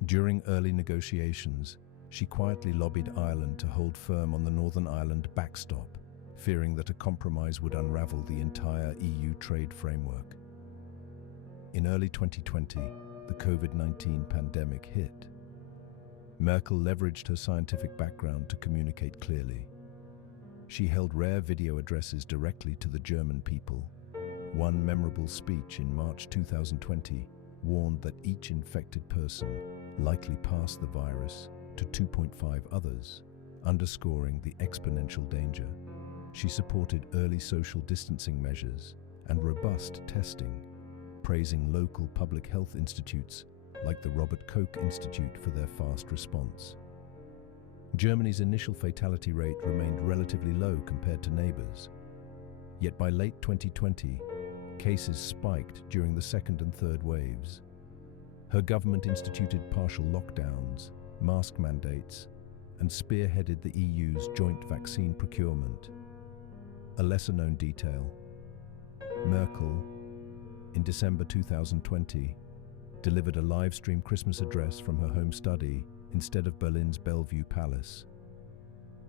during early negotiations, she quietly lobbied Ireland to hold firm on the Northern Ireland backstop, fearing that a compromise would unravel the entire EU trade framework. In early 2020, the COVID-19 pandemic hit. Merkel leveraged her scientific background to communicate clearly. She held rare video addresses directly to the German people. One memorable speech in March 2020 warned that each infected person likely passed the virus to 2.5 others, underscoring the exponential danger. She supported early social distancing measures and robust testing, praising local public health institutes like the Robert Koch Institute for their fast response. Germany's initial fatality rate remained relatively low compared to neighbors. Yet by late 2020, cases spiked during the second and third waves. Her government instituted partial lockdowns, mask mandates, and spearheaded the EU's joint vaccine procurement. A lesser-known detail: Merkel, in December 2020, delivered a live-stream Christmas address from her home study instead of Berlin's Bellevue Palace,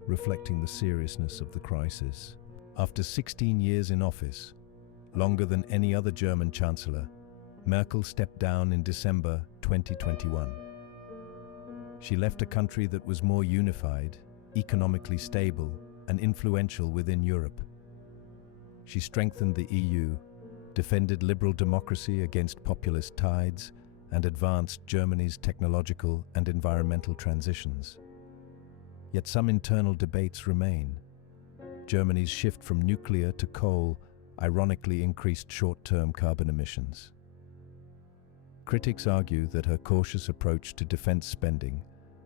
reflecting the seriousness of the crisis. After 16 years in office, longer than any other German chancellor, Merkel stepped down in December 2021. She left a country that was more unified, economically stable, and influential within Europe. She strengthened the EU, defended liberal democracy against populist tides, and advanced Germany's technological and environmental transitions. Yet some internal debates remain. Germany's shift from nuclear to coal ironically increased short-term carbon emissions. Critics argue that her cautious approach to defense spending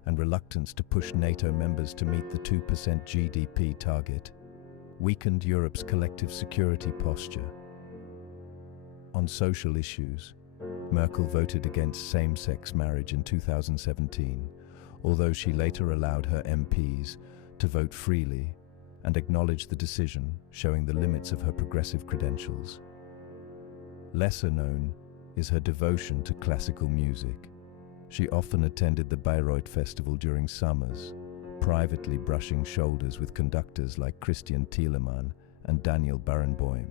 and reluctance to push NATO members to meet the 2% GDP target weakened Europe's collective security posture. On social issues, Merkel voted against same-sex marriage in 2017, although she later allowed her MPs to vote freely and acknowledged the decision, showing the limits of her progressive credentials. Lesser known is her devotion to classical music. She often attended the Bayreuth Festival during summers, privately brushing shoulders with conductors like Christian Thielemann and Daniel Barenboim.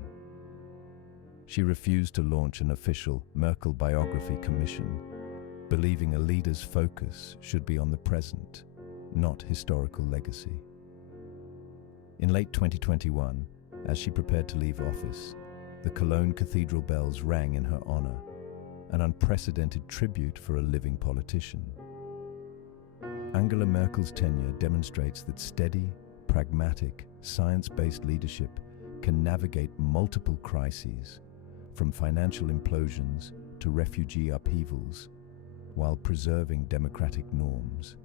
She refused to launch an official Merkel biography commission, believing a leader's focus should be on the present, not historical legacy. In late 2021, as she prepared to leave office, the Cologne Cathedral bells rang in her honor, an unprecedented tribute for a living politician. Angela Merkel's tenure demonstrates that steady, pragmatic, science-based leadership can navigate multiple crises, from financial implosions to refugee upheavals, while preserving democratic norms.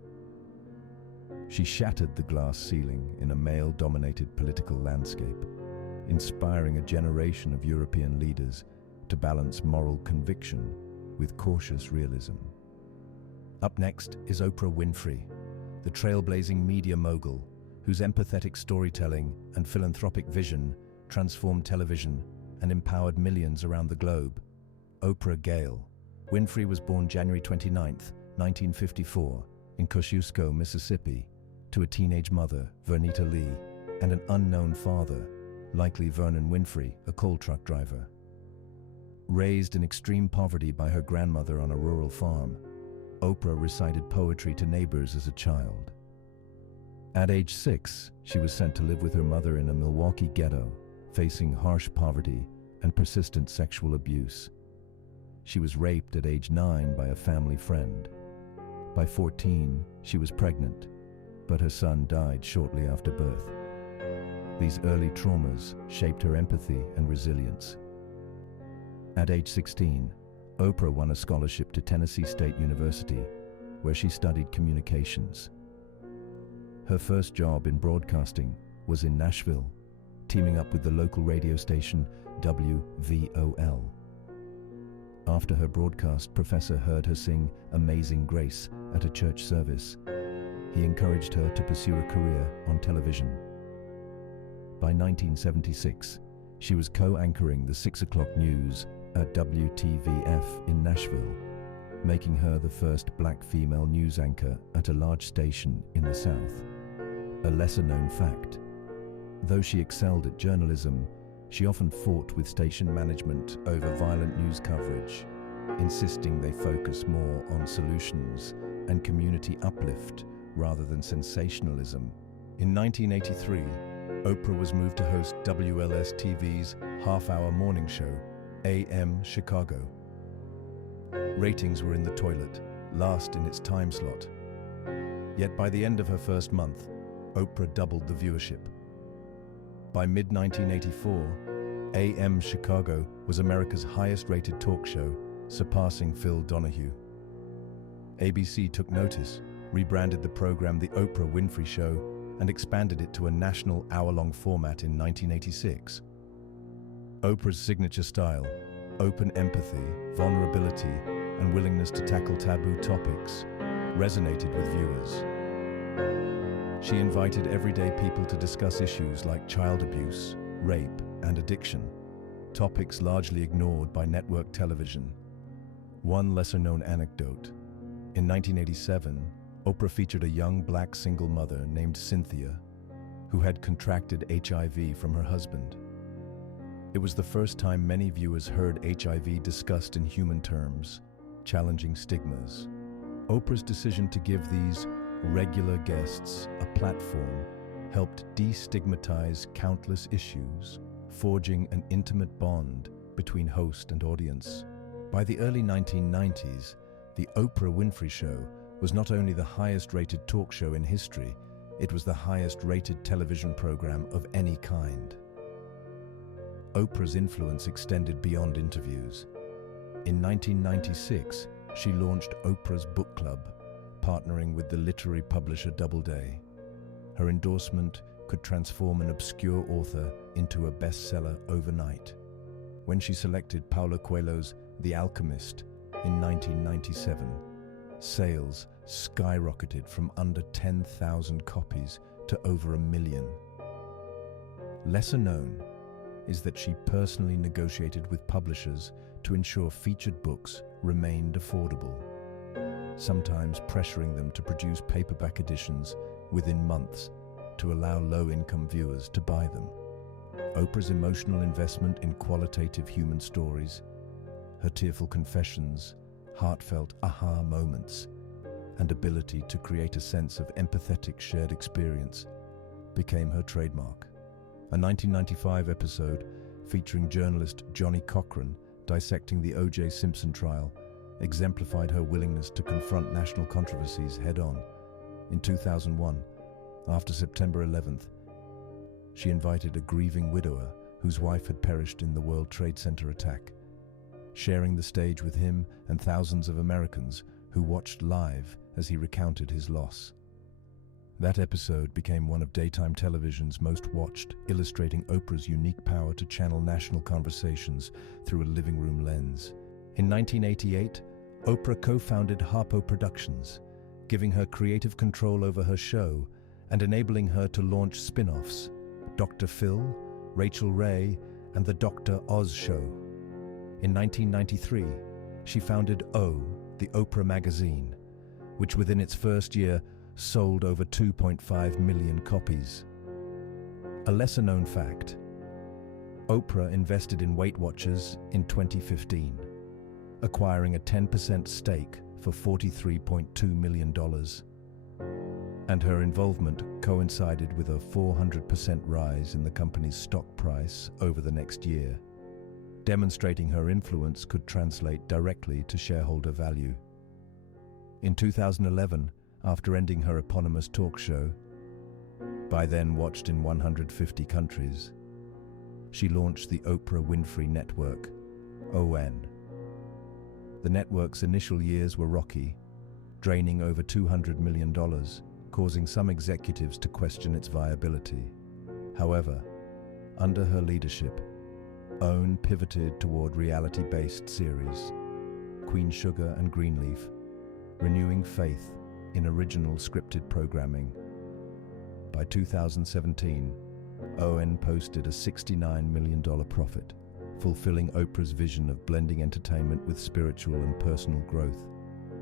She shattered the glass ceiling in a male-dominated political landscape, inspiring a generation of European leaders to balance moral conviction with cautious realism. Up next is Oprah Winfrey, the trailblazing media mogul whose empathetic storytelling and philanthropic vision transformed television and empowered millions around the globe. Oprah Gale. Winfrey was born January 29, 1954, in Kosciuszko, Mississippi, to a teenage mother, Vernita Lee, and an unknown father, likely Vernon Winfrey, a coal truck driver. Raised in extreme poverty by her grandmother on a rural farm, Oprah recited poetry to neighbors as a child. At age 6, she was sent to live with her mother in a Milwaukee ghetto, facing harsh poverty and persistent sexual abuse. She was raped at age 9 by a family friend. By 14, she was pregnant, but her son died shortly after birth. These early traumas shaped her empathy and resilience. At age 16, Oprah won a scholarship to Tennessee State University, where she studied communications. Her first job in broadcasting was in Nashville, teaming up with the local radio station WVOL. After her broadcast professor heard her sing Amazing Grace at a church service, he encouraged her to pursue a career on television. By 1976, she was co-anchoring the 6 o'clock news at WTVF in Nashville, making her the first black female news anchor at a large station in the South. A lesser-known fact: though she excelled at journalism, she often fought with station management over violent news coverage, insisting they focus more on solutions and community uplift rather than sensationalism. In 1983, Oprah was moved to host WLS-TV's half-hour morning show, AM Chicago. Ratings were in the toilet, last in its time slot. Yet by the end of her first month, Oprah doubled the viewership. By mid-1984, AM Chicago was America's highest-rated talk show, surpassing Phil Donahue. ABC took notice, rebranded the program The Oprah Winfrey Show, and expanded it to a national hour-long format in 1986. Oprah's signature style, open empathy, vulnerability, and willingness to tackle taboo topics, resonated with viewers. She invited everyday people to discuss issues like child abuse, rape, and addiction, topics largely ignored by network television. One lesser-known anecdote: in 1987, Oprah featured a young black single mother named Cynthia, who had contracted HIV from her husband. It was the first time many viewers heard HIV discussed in human terms, challenging stigmas. Oprah's decision to give these regular guests a platform helped destigmatize countless issues, forging an intimate bond between host and audience. By the early 1990s, The Oprah Winfrey Show was not only the highest-rated talk show in history, it was the highest-rated television program of any kind. Oprah's influence extended beyond interviews. In 1996, she launched Oprah's Book Club, partnering with the literary publisher Doubleday. Her endorsement could transform an obscure author into a bestseller overnight. When she selected Paulo Coelho's The Alchemist in 1997, sales skyrocketed from under 10,000 copies to over 1 million. Lesser known is that she personally negotiated with publishers to ensure featured books remained affordable, sometimes pressuring them to produce paperback editions within months to allow low-income viewers to buy them. Oprah's emotional investment in qualitative human stories, her tearful confessions, heartfelt aha moments, and ability to create a sense of empathetic shared experience became her trademark. A 1995 episode featuring journalist Johnny Cochran dissecting the O.J. Simpson trial exemplified her willingness to confront national controversies head-on. In 2001, after September 11th, she invited a grieving widower whose wife had perished in the World Trade Center attack, sharing the stage with him and thousands of Americans who watched live as he recounted his loss. That episode became one of daytime television's most watched, illustrating Oprah's unique power to channel national conversations through a living room lens. In 1988, Oprah co-founded Harpo Productions, giving her creative control over her show and enabling her to launch spin-offs: Dr. Phil, Rachel Ray, and The Dr. Oz Show. In 1993, she founded O, the Oprah magazine, which within its first year sold over 2.5 million copies. A lesser-known fact: Oprah invested in Weight Watchers in 2015, acquiring a 10% stake for $43.2 million. And her involvement coincided with a 400% rise in the company's stock price over the next year, demonstrating her influence could translate directly to shareholder value. In 2011, after ending her eponymous talk show, by then watched in 150 countries, she launched the Oprah Winfrey Network, ON. The network's initial years were rocky, draining over $200 million, causing some executives to question its viability. However, under her leadership, OWN pivoted toward reality-based series, Queen Sugar and Greenleaf, renewing faith in original scripted programming. By 2017, OWN posted a $69 million profit, fulfilling Oprah's vision of blending entertainment with spiritual and personal growth.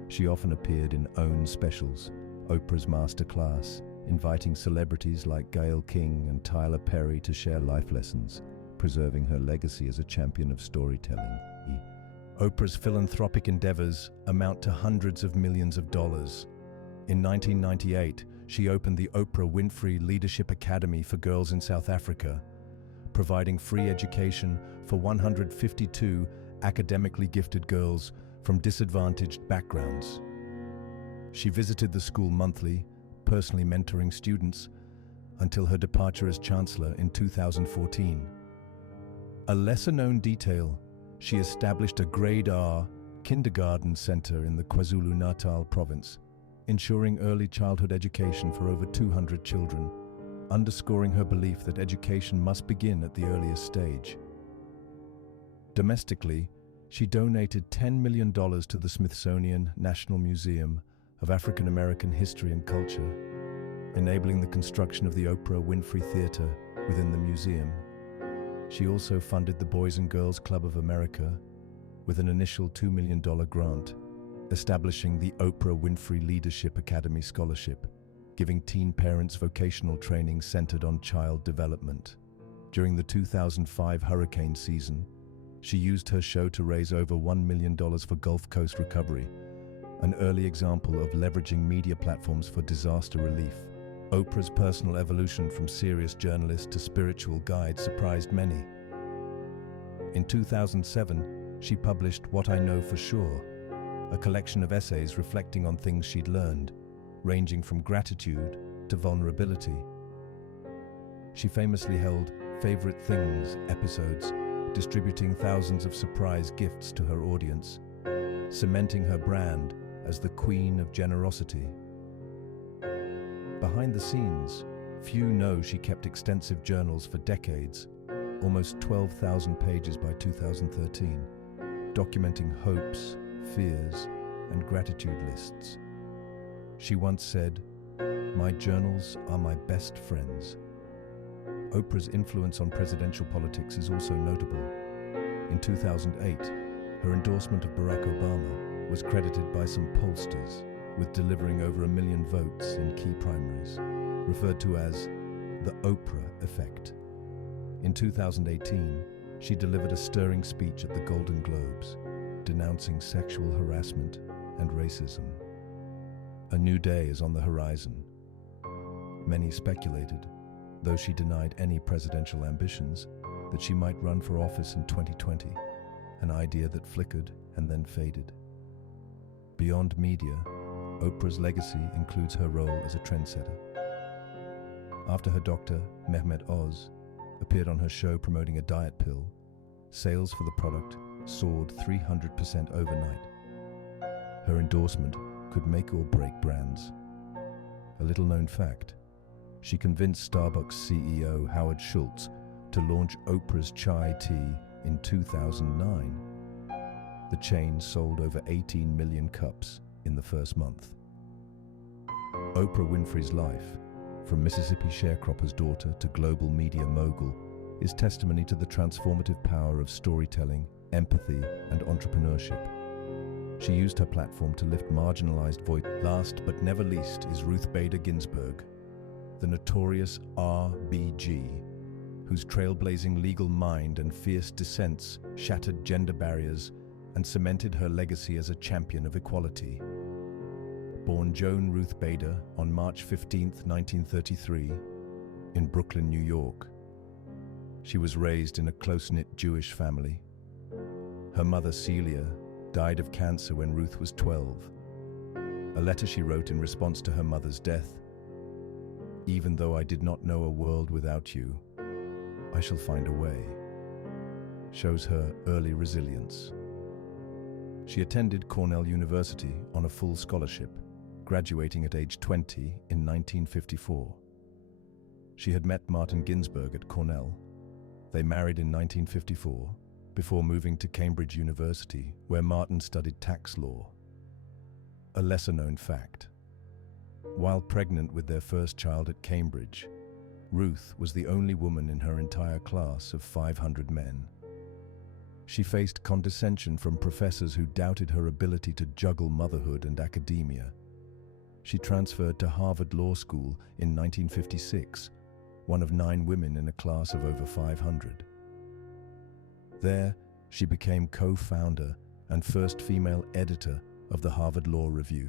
She often appeared in OWN specials, Oprah's Masterclass, inviting celebrities like Gayle King and Tyler Perry to share life lessons, preserving her legacy as a champion of storytelling. Oprah's philanthropic endeavors amount to hundreds of millions of dollars. In 1998, she opened the Oprah Winfrey Leadership Academy for girls in South Africa, providing free education for 152 academically gifted girls from disadvantaged backgrounds. She visited the school monthly, personally mentoring students, until her departure as chancellor in 2014. A lesser-known detail, she established a Grade R kindergarten center in the KwaZulu-Natal province, ensuring early childhood education for over 200 children, underscoring her belief that education must begin at the earliest stage. Domestically, she donated $10 million to the Smithsonian National Museum of African American History and Culture, enabling the construction of the Oprah Winfrey Theater within the museum. She also funded the Boys and Girls Club of America with an initial $2 million grant, establishing the Oprah Winfrey Leadership Academy Scholarship, giving teen parents vocational training centered on child development. During the 2005 hurricane season, she used her show to raise over $1 million for Gulf Coast recovery, an early example of leveraging media platforms for disaster relief. Oprah's personal evolution from serious journalist to spiritual guide surprised many. In 2007, she published What I Know for Sure, a collection of essays reflecting on things she'd learned, ranging from gratitude to vulnerability. She famously held Favorite Things episodes, distributing thousands of surprise gifts to her audience, cementing her brand as the Queen of Generosity. Behind the scenes, few know she kept extensive journals for decades, almost 12,000 pages by 2013, documenting hopes, fears, and gratitude lists. She once said, "My journals are my best friends." Oprah's influence on presidential politics is also notable. In 2008, her endorsement of Barack Obama was credited by some pollsters with delivering over 1 million votes in key primaries, referred to as the Oprah effect. In 2018, she delivered a stirring speech at the Golden Globes, denouncing sexual harassment and racism. A new day is on the horizon. Many speculated, though she denied any presidential ambitions, that she might run for office in 2020, an idea that flickered and then faded. Beyond media, Oprah's legacy includes her role as a trendsetter. After her doctor, Mehmet Oz, appeared on her show promoting a diet pill, sales for the product soared 300% overnight. Her endorsement could make or break brands. A little-known fact, she convinced Starbucks CEO Howard Schultz to launch Oprah's chai tea in 2009. The chain sold over 18 million cups in the first month. Oprah Winfrey's life, from Mississippi sharecropper's daughter to global media mogul, is testimony to the transformative power of storytelling, empathy, and entrepreneurship. She used her platform to lift marginalized voices. Last but never least is Ruth Bader Ginsburg, the Notorious RBG, whose trailblazing legal mind and fierce dissents shattered gender barriers and cemented her legacy as a champion of equality. Born Joan Ruth Bader on March 15, 1933, in Brooklyn, New York. She was raised in a close-knit Jewish family. Her mother, Celia, died of cancer when Ruth was 12. A letter she wrote in response to her mother's death: "Even though I did not know a world without you, I shall find a way," shows her early resilience. She attended Cornell University on a full scholarship, graduating at age 20 in 1954. She had met Martin Ginsburg at Cornell. They married in 1954, before moving to Cambridge University, where Martin studied tax law. A lesser-known fact: while pregnant with their first child at Cambridge, Ruth was the only woman in her entire class of 500 men. She faced condescension from professors who doubted her ability to juggle motherhood and academia. She transferred to Harvard Law School in 1956, one of 9 women in a class of over 500. There, she became co-founder and first female editor of the Harvard Law Review.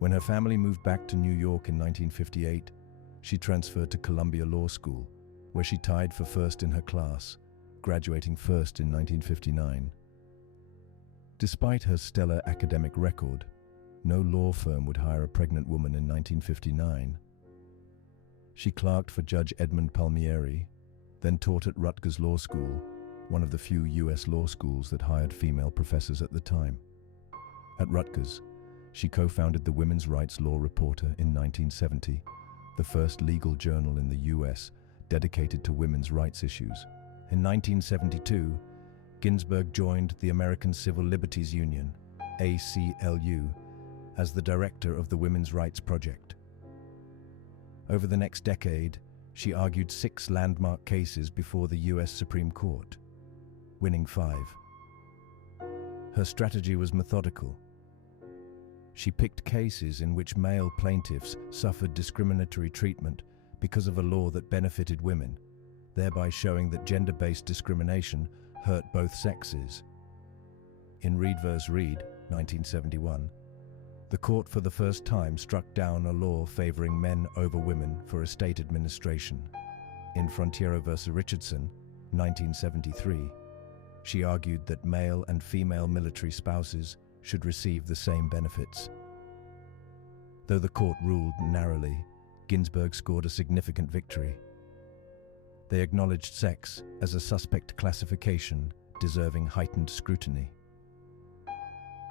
When her family moved back to New York in 1958, she transferred to Columbia Law School, where she tied for first in her class, graduating first in 1959. Despite her stellar academic record, no law firm would hire a pregnant woman in 1959. She clerked for Judge Edmund Palmieri, then taught at Rutgers Law School, one of the few U.S. law schools that hired female professors at the time. At Rutgers, she co-founded the Women's Rights Law Reporter in 1970, the first legal journal in the U.S. dedicated to women's rights issues. In 1972, Ginsburg joined the American Civil Liberties Union, ACLU, as the director of the Women's Rights Project. Over the next decade, she argued 6 landmark cases before the U.S. Supreme Court, winning 5. Her strategy was methodical. She picked cases in which male plaintiffs suffered discriminatory treatment because of a law that benefited women, thereby showing that gender-based discrimination hurt both sexes. In Reed v. Reed, 1971, the court for the first time struck down a law favoring men over women for estate administration. In Frontiero v. Richardson, 1973, she argued that male and female military spouses should receive the same benefits. Though the court ruled narrowly, Ginsburg scored a significant victory. They acknowledged sex as a suspect classification deserving heightened scrutiny.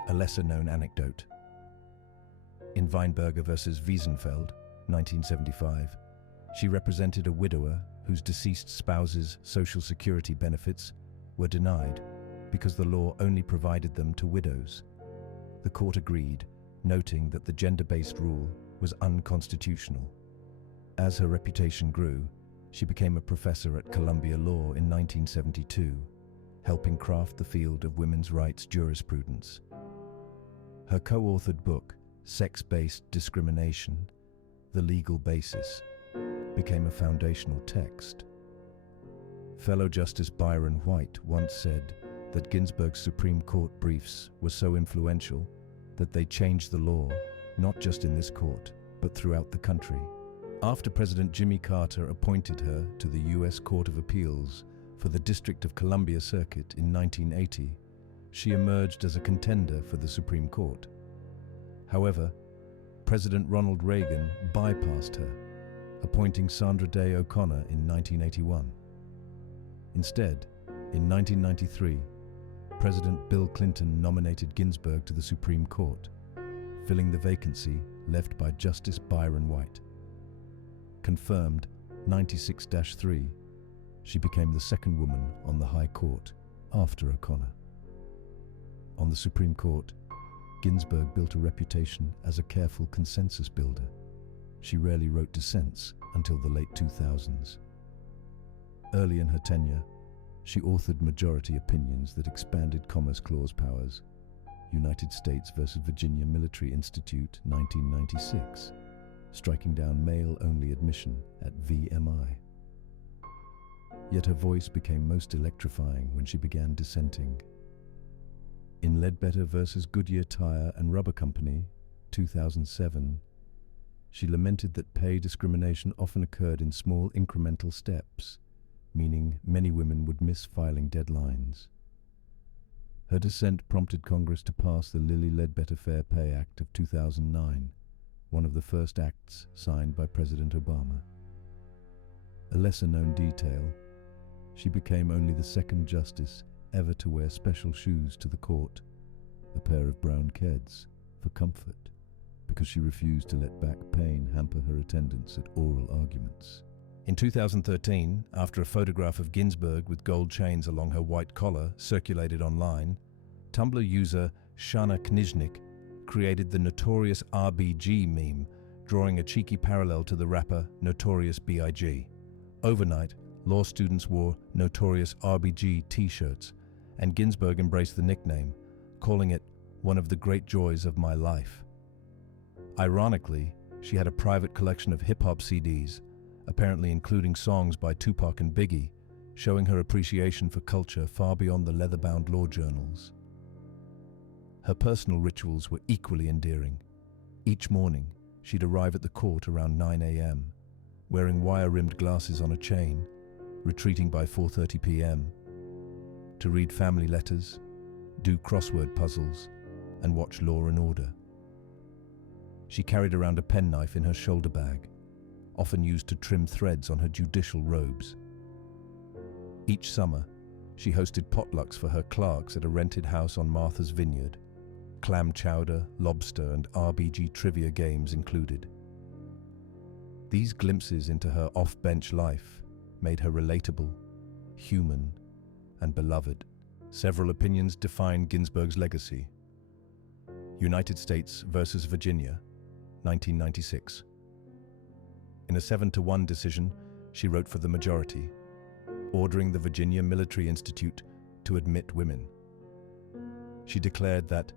A lesser-known anecdote: in Weinberger v. Wiesenfeld, 1975, she represented a widower whose deceased spouse's Social Security benefits were denied because the law only provided them to widows. The court agreed, noting that the gender-based rule was unconstitutional. As her reputation grew, she became a professor at Columbia Law in 1972, helping craft the field of women's rights jurisprudence. Her co-authored book, Sex-Based Discrimination: The Legal Basis, became a foundational text. Fellow Justice Byron White once said that Ginsburg's Supreme Court briefs were so influential that they changed the law, not just in this court, but throughout the country. After President Jimmy Carter appointed her to the U.S. Court of Appeals for the District of Columbia Circuit in 1980, she emerged as a contender for the Supreme Court. However, President Ronald Reagan bypassed her, appointing Sandra Day O'Connor in 1981. Instead, in 1993, President Bill Clinton nominated Ginsburg to the Supreme Court, filling the vacancy left by Justice Byron White. Confirmed 96-3, she became the second woman on the High Court after O'Connor. On the Supreme Court, Ginsburg built a reputation as a careful consensus builder. She rarely wrote dissents until the late 2000s. Early in her tenure, she authored majority opinions that expanded Commerce Clause powers. United States v. Virginia Military Institute, 1996, striking down male-only admission at VMI. Yet her voice became most electrifying when she began dissenting. In Ledbetter versus Goodyear Tire and Rubber Company, 2007, she lamented that pay discrimination often occurred in small incremental steps, meaning many women would miss filing deadlines. Her dissent prompted Congress to pass the Lilly Ledbetter Fair Pay Act of 2009, one of the first acts signed by President Obama. A lesser-known detail, she became only the second justice ever to wear special shoes to the court, a pair of brown keds, for comfort, because she refused to let back pain hamper her attendance at oral arguments. In 2013, after a photograph of Ginsburg with gold chains along her white collar circulated online, Tumblr user Shana Kniznik created the Notorious RBG meme, drawing a cheeky parallel to the rapper Notorious B.I.G. Overnight, law students wore Notorious RBG t-shirts, and Ginsburg embraced the nickname, calling it one of the great joys of my life. Ironically, she had a private collection of hip-hop CDs, apparently including songs by Tupac and Biggie, showing her appreciation for culture far beyond the leather-bound law journals. Her personal rituals were equally endearing. Each morning, she'd arrive at the court around 9 a.m., wearing wire-rimmed glasses on a chain, retreating by 4:30 p.m., to read family letters, do crossword puzzles, and watch Law and Order. She carried around a penknife in her shoulder bag, often used to trim threads on her judicial robes. Each summer, she hosted potlucks for her clerks at a rented house on Martha's Vineyard. Clam chowder, lobster, and RBG trivia games included. These glimpses into her off-bench life made her relatable, human, and beloved. Several opinions define Ginsburg's legacy. United States versus Virginia, 1996. In a 7-1 decision, she wrote for the majority, ordering the Virginia Military Institute to admit women. She declared that,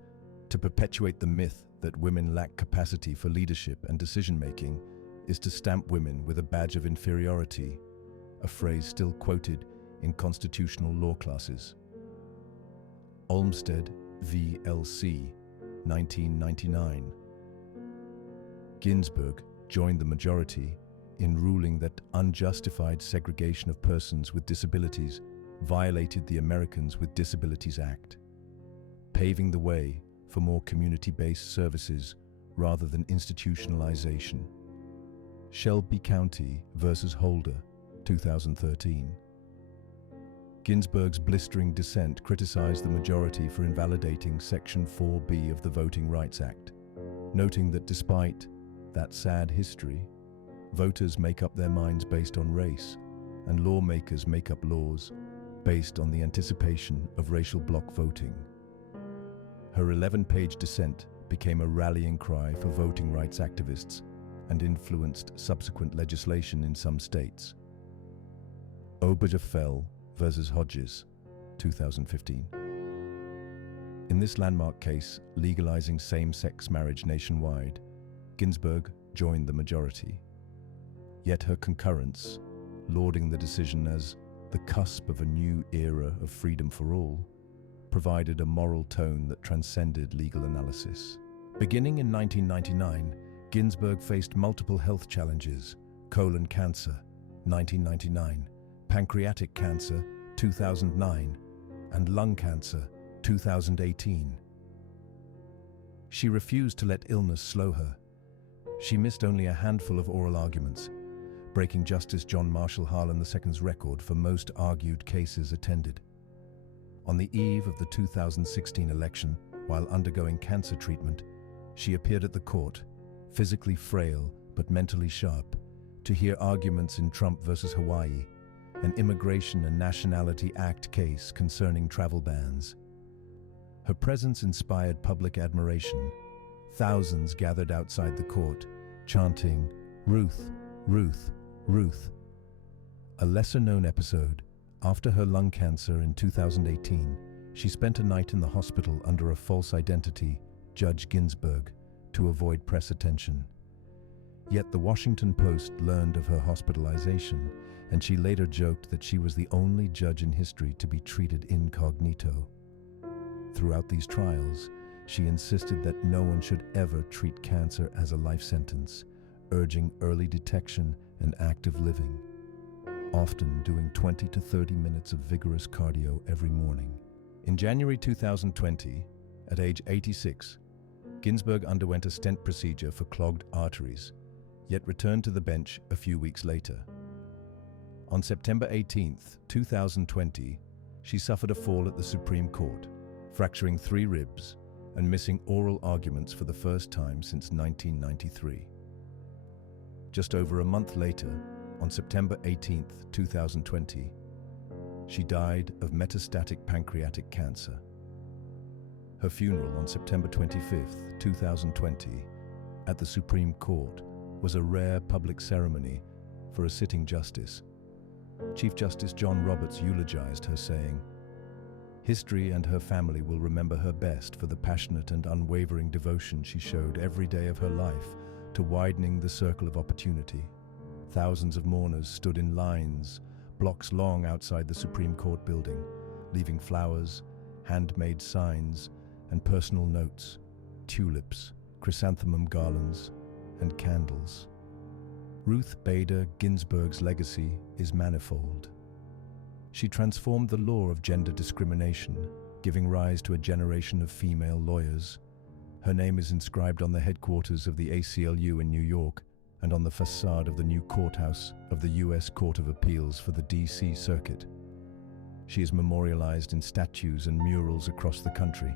to perpetuate the myth that women lack capacity for leadership and decision-making is to stamp women with a badge of inferiority, a phrase still quoted in constitutional law classes. Olmsted v. L.C., 1999. Ginsburg joined the majority in ruling that unjustified segregation of persons with disabilities violated the Americans with Disabilities Act, paving the way for more community-based services rather than institutionalization. Shelby County versus Holder, 2013. Ginsburg's blistering dissent criticized the majority for invalidating Section 4B of the Voting Rights Act, noting that despite that sad history, voters make up their minds based on race, and lawmakers make up laws based on the anticipation of racial bloc voting. Her 11-page dissent became a rallying cry for voting rights activists and influenced subsequent legislation in some states. Obergefell versus Hodges, 2015. In this landmark case, legalizing same-sex marriage nationwide, Ginsburg joined the majority. Yet her concurrents, lauding the decision as the cusp of a new era of freedom for all, provided a moral tone that transcended legal analysis. Beginning in 1999, Ginsburg faced multiple health challenges: colon cancer, 1999, pancreatic cancer, 2009, and lung cancer, 2018. She refused to let illness slow her. She missed only a handful of oral arguments, breaking Justice John Marshall Harlan II's record for most argued cases attended. On the eve of the 2016 election, while undergoing cancer treatment, she appeared at the court, physically frail but mentally sharp, to hear arguments in Trump versus Hawaii, an Immigration and Nationality Act case concerning travel bans. Her presence inspired public admiration. Thousands gathered outside the court, chanting, "Ruth, Ruth, Ruth." A lesser-known episode: after her lung cancer in 2018, she spent a night in the hospital under a false identity, Judge Ginsburg, to avoid press attention. Yet the Washington Post learned of her hospitalization, and she later joked that she was the only judge in history to be treated incognito. Throughout these trials, she insisted that no one should ever treat cancer as a life sentence, urging early detection and active living, often doing 20 to 30 minutes of vigorous cardio every morning. In January 2020, at age 86, Ginsburg underwent a stent procedure for clogged arteries, yet returned to the bench a few weeks later. On September 18, 2020, she suffered a fall at the Supreme Court, fracturing 3 ribs and missing oral arguments for the first time since 1993. Just over a month later, on September 18, 2020, she died of metastatic pancreatic cancer. Her funeral on September 25, 2020, at the Supreme Court was a rare public ceremony for a sitting justice. Chief Justice John Roberts eulogized her, saying, "History and her family will remember her best for the passionate and unwavering devotion she showed every day of her life to widening the circle of opportunity." Thousands of mourners stood in lines, blocks long outside the Supreme Court building, leaving flowers, handmade signs, and personal notes, tulips, chrysanthemum garlands, and candles. Ruth Bader Ginsburg's legacy is manifold. She transformed the law of gender discrimination, giving rise to a generation of female lawyers. Her name is inscribed on the headquarters of the ACLU in New York and on the facade of the new courthouse of the U.S. Court of Appeals for the D.C. Circuit. She is memorialized in statues and murals across the country.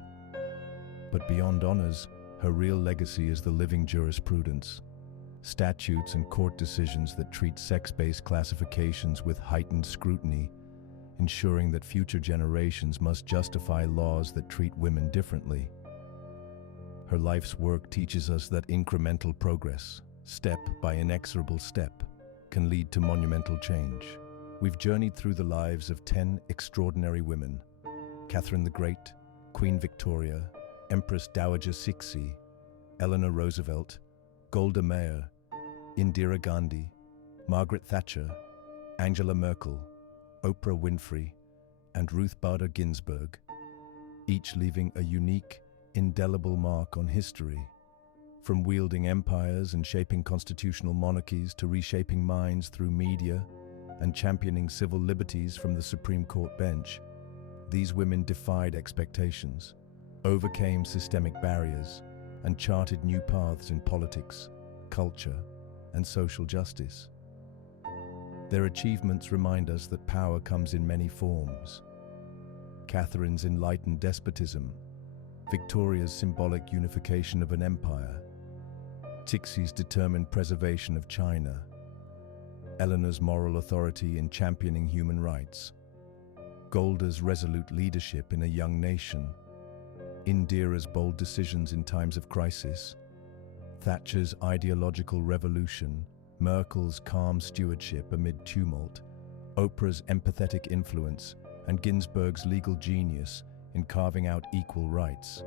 But beyond honors, her real legacy is the living jurisprudence. Statutes and court decisions that treat sex-based classifications with heightened scrutiny, ensuring that future generations must justify laws that treat women differently. Her life's work teaches us that incremental progress, step by inexorable step, can lead to monumental change. We've journeyed through the lives of 10 extraordinary women: Catherine the Great, Queen Victoria, Empress Dowager Cixi, Eleanor Roosevelt, Golda Meir, Indira Gandhi, Margaret Thatcher, Angela Merkel, Oprah Winfrey, and Ruth Bader Ginsburg, each leaving a unique, indelible mark on history. From wielding empires and shaping constitutional monarchies to reshaping minds through media and championing civil liberties from the Supreme Court bench, these women defied expectations, overcame systemic barriers, and charted new paths in politics, culture, and social justice. Their achievements remind us that power comes in many forms. Catherine's enlightened despotism, Victoria's symbolic unification of an empire, Cixi's determined preservation of China, Eleanor's moral authority in championing human rights, Golda's resolute leadership in a young nation, Indira's bold decisions in times of crisis, Thatcher's ideological revolution, Merkel's calm stewardship amid tumult, Oprah's empathetic influence, and Ginsburg's legal genius in carving out equal rights.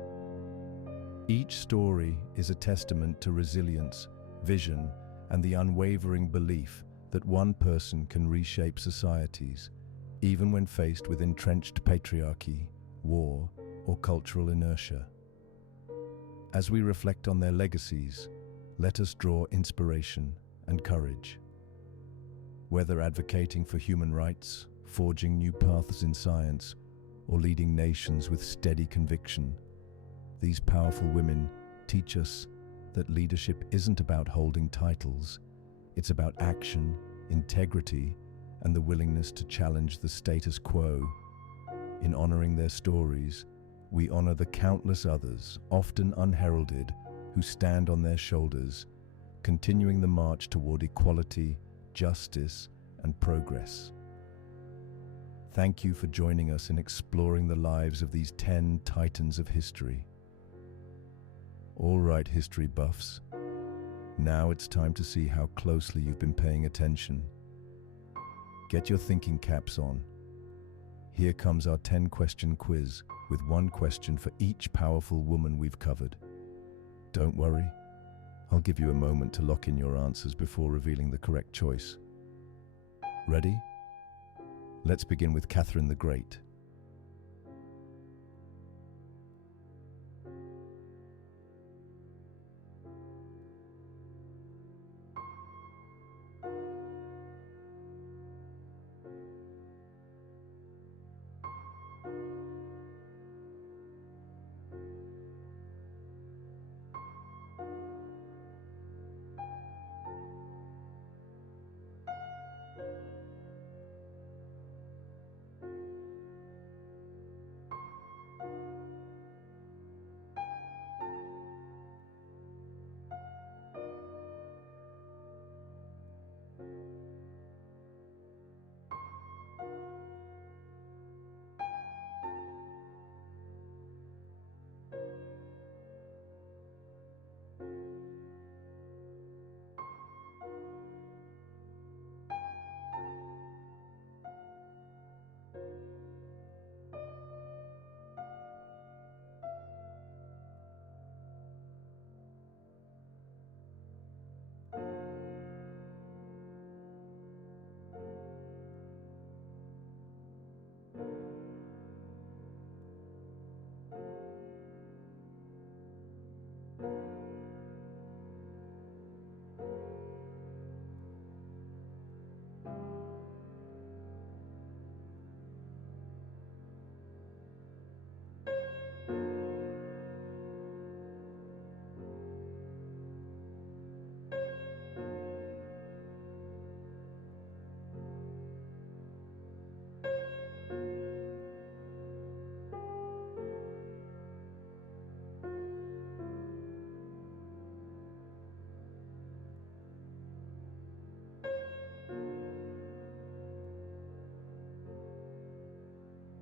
Each story is a testament to resilience, vision, and the unwavering belief that one person can reshape societies, even when faced with entrenched patriarchy, war, or cultural inertia. As we reflect on their legacies, let us draw inspiration and courage. Whether advocating for human rights, forging new paths in science, or leading nations with steady conviction, these powerful women teach us that leadership isn't about holding titles. It's about action, integrity, and the willingness to challenge the status quo. In honoring their stories, we honor the countless others, often unheralded, who stand on their shoulders, continuing the march toward equality, justice, and progress. Thank you for joining us in exploring the lives of these 10 titans of history. All right, history buffs. Now it's time to see how closely you've been paying attention. Get your thinking caps on. Here comes our 10-question quiz, with one question for each powerful woman we've covered. Don't worry, I'll give you a moment to lock in your answers before revealing the correct choice. Ready? Let's begin with Catherine the Great.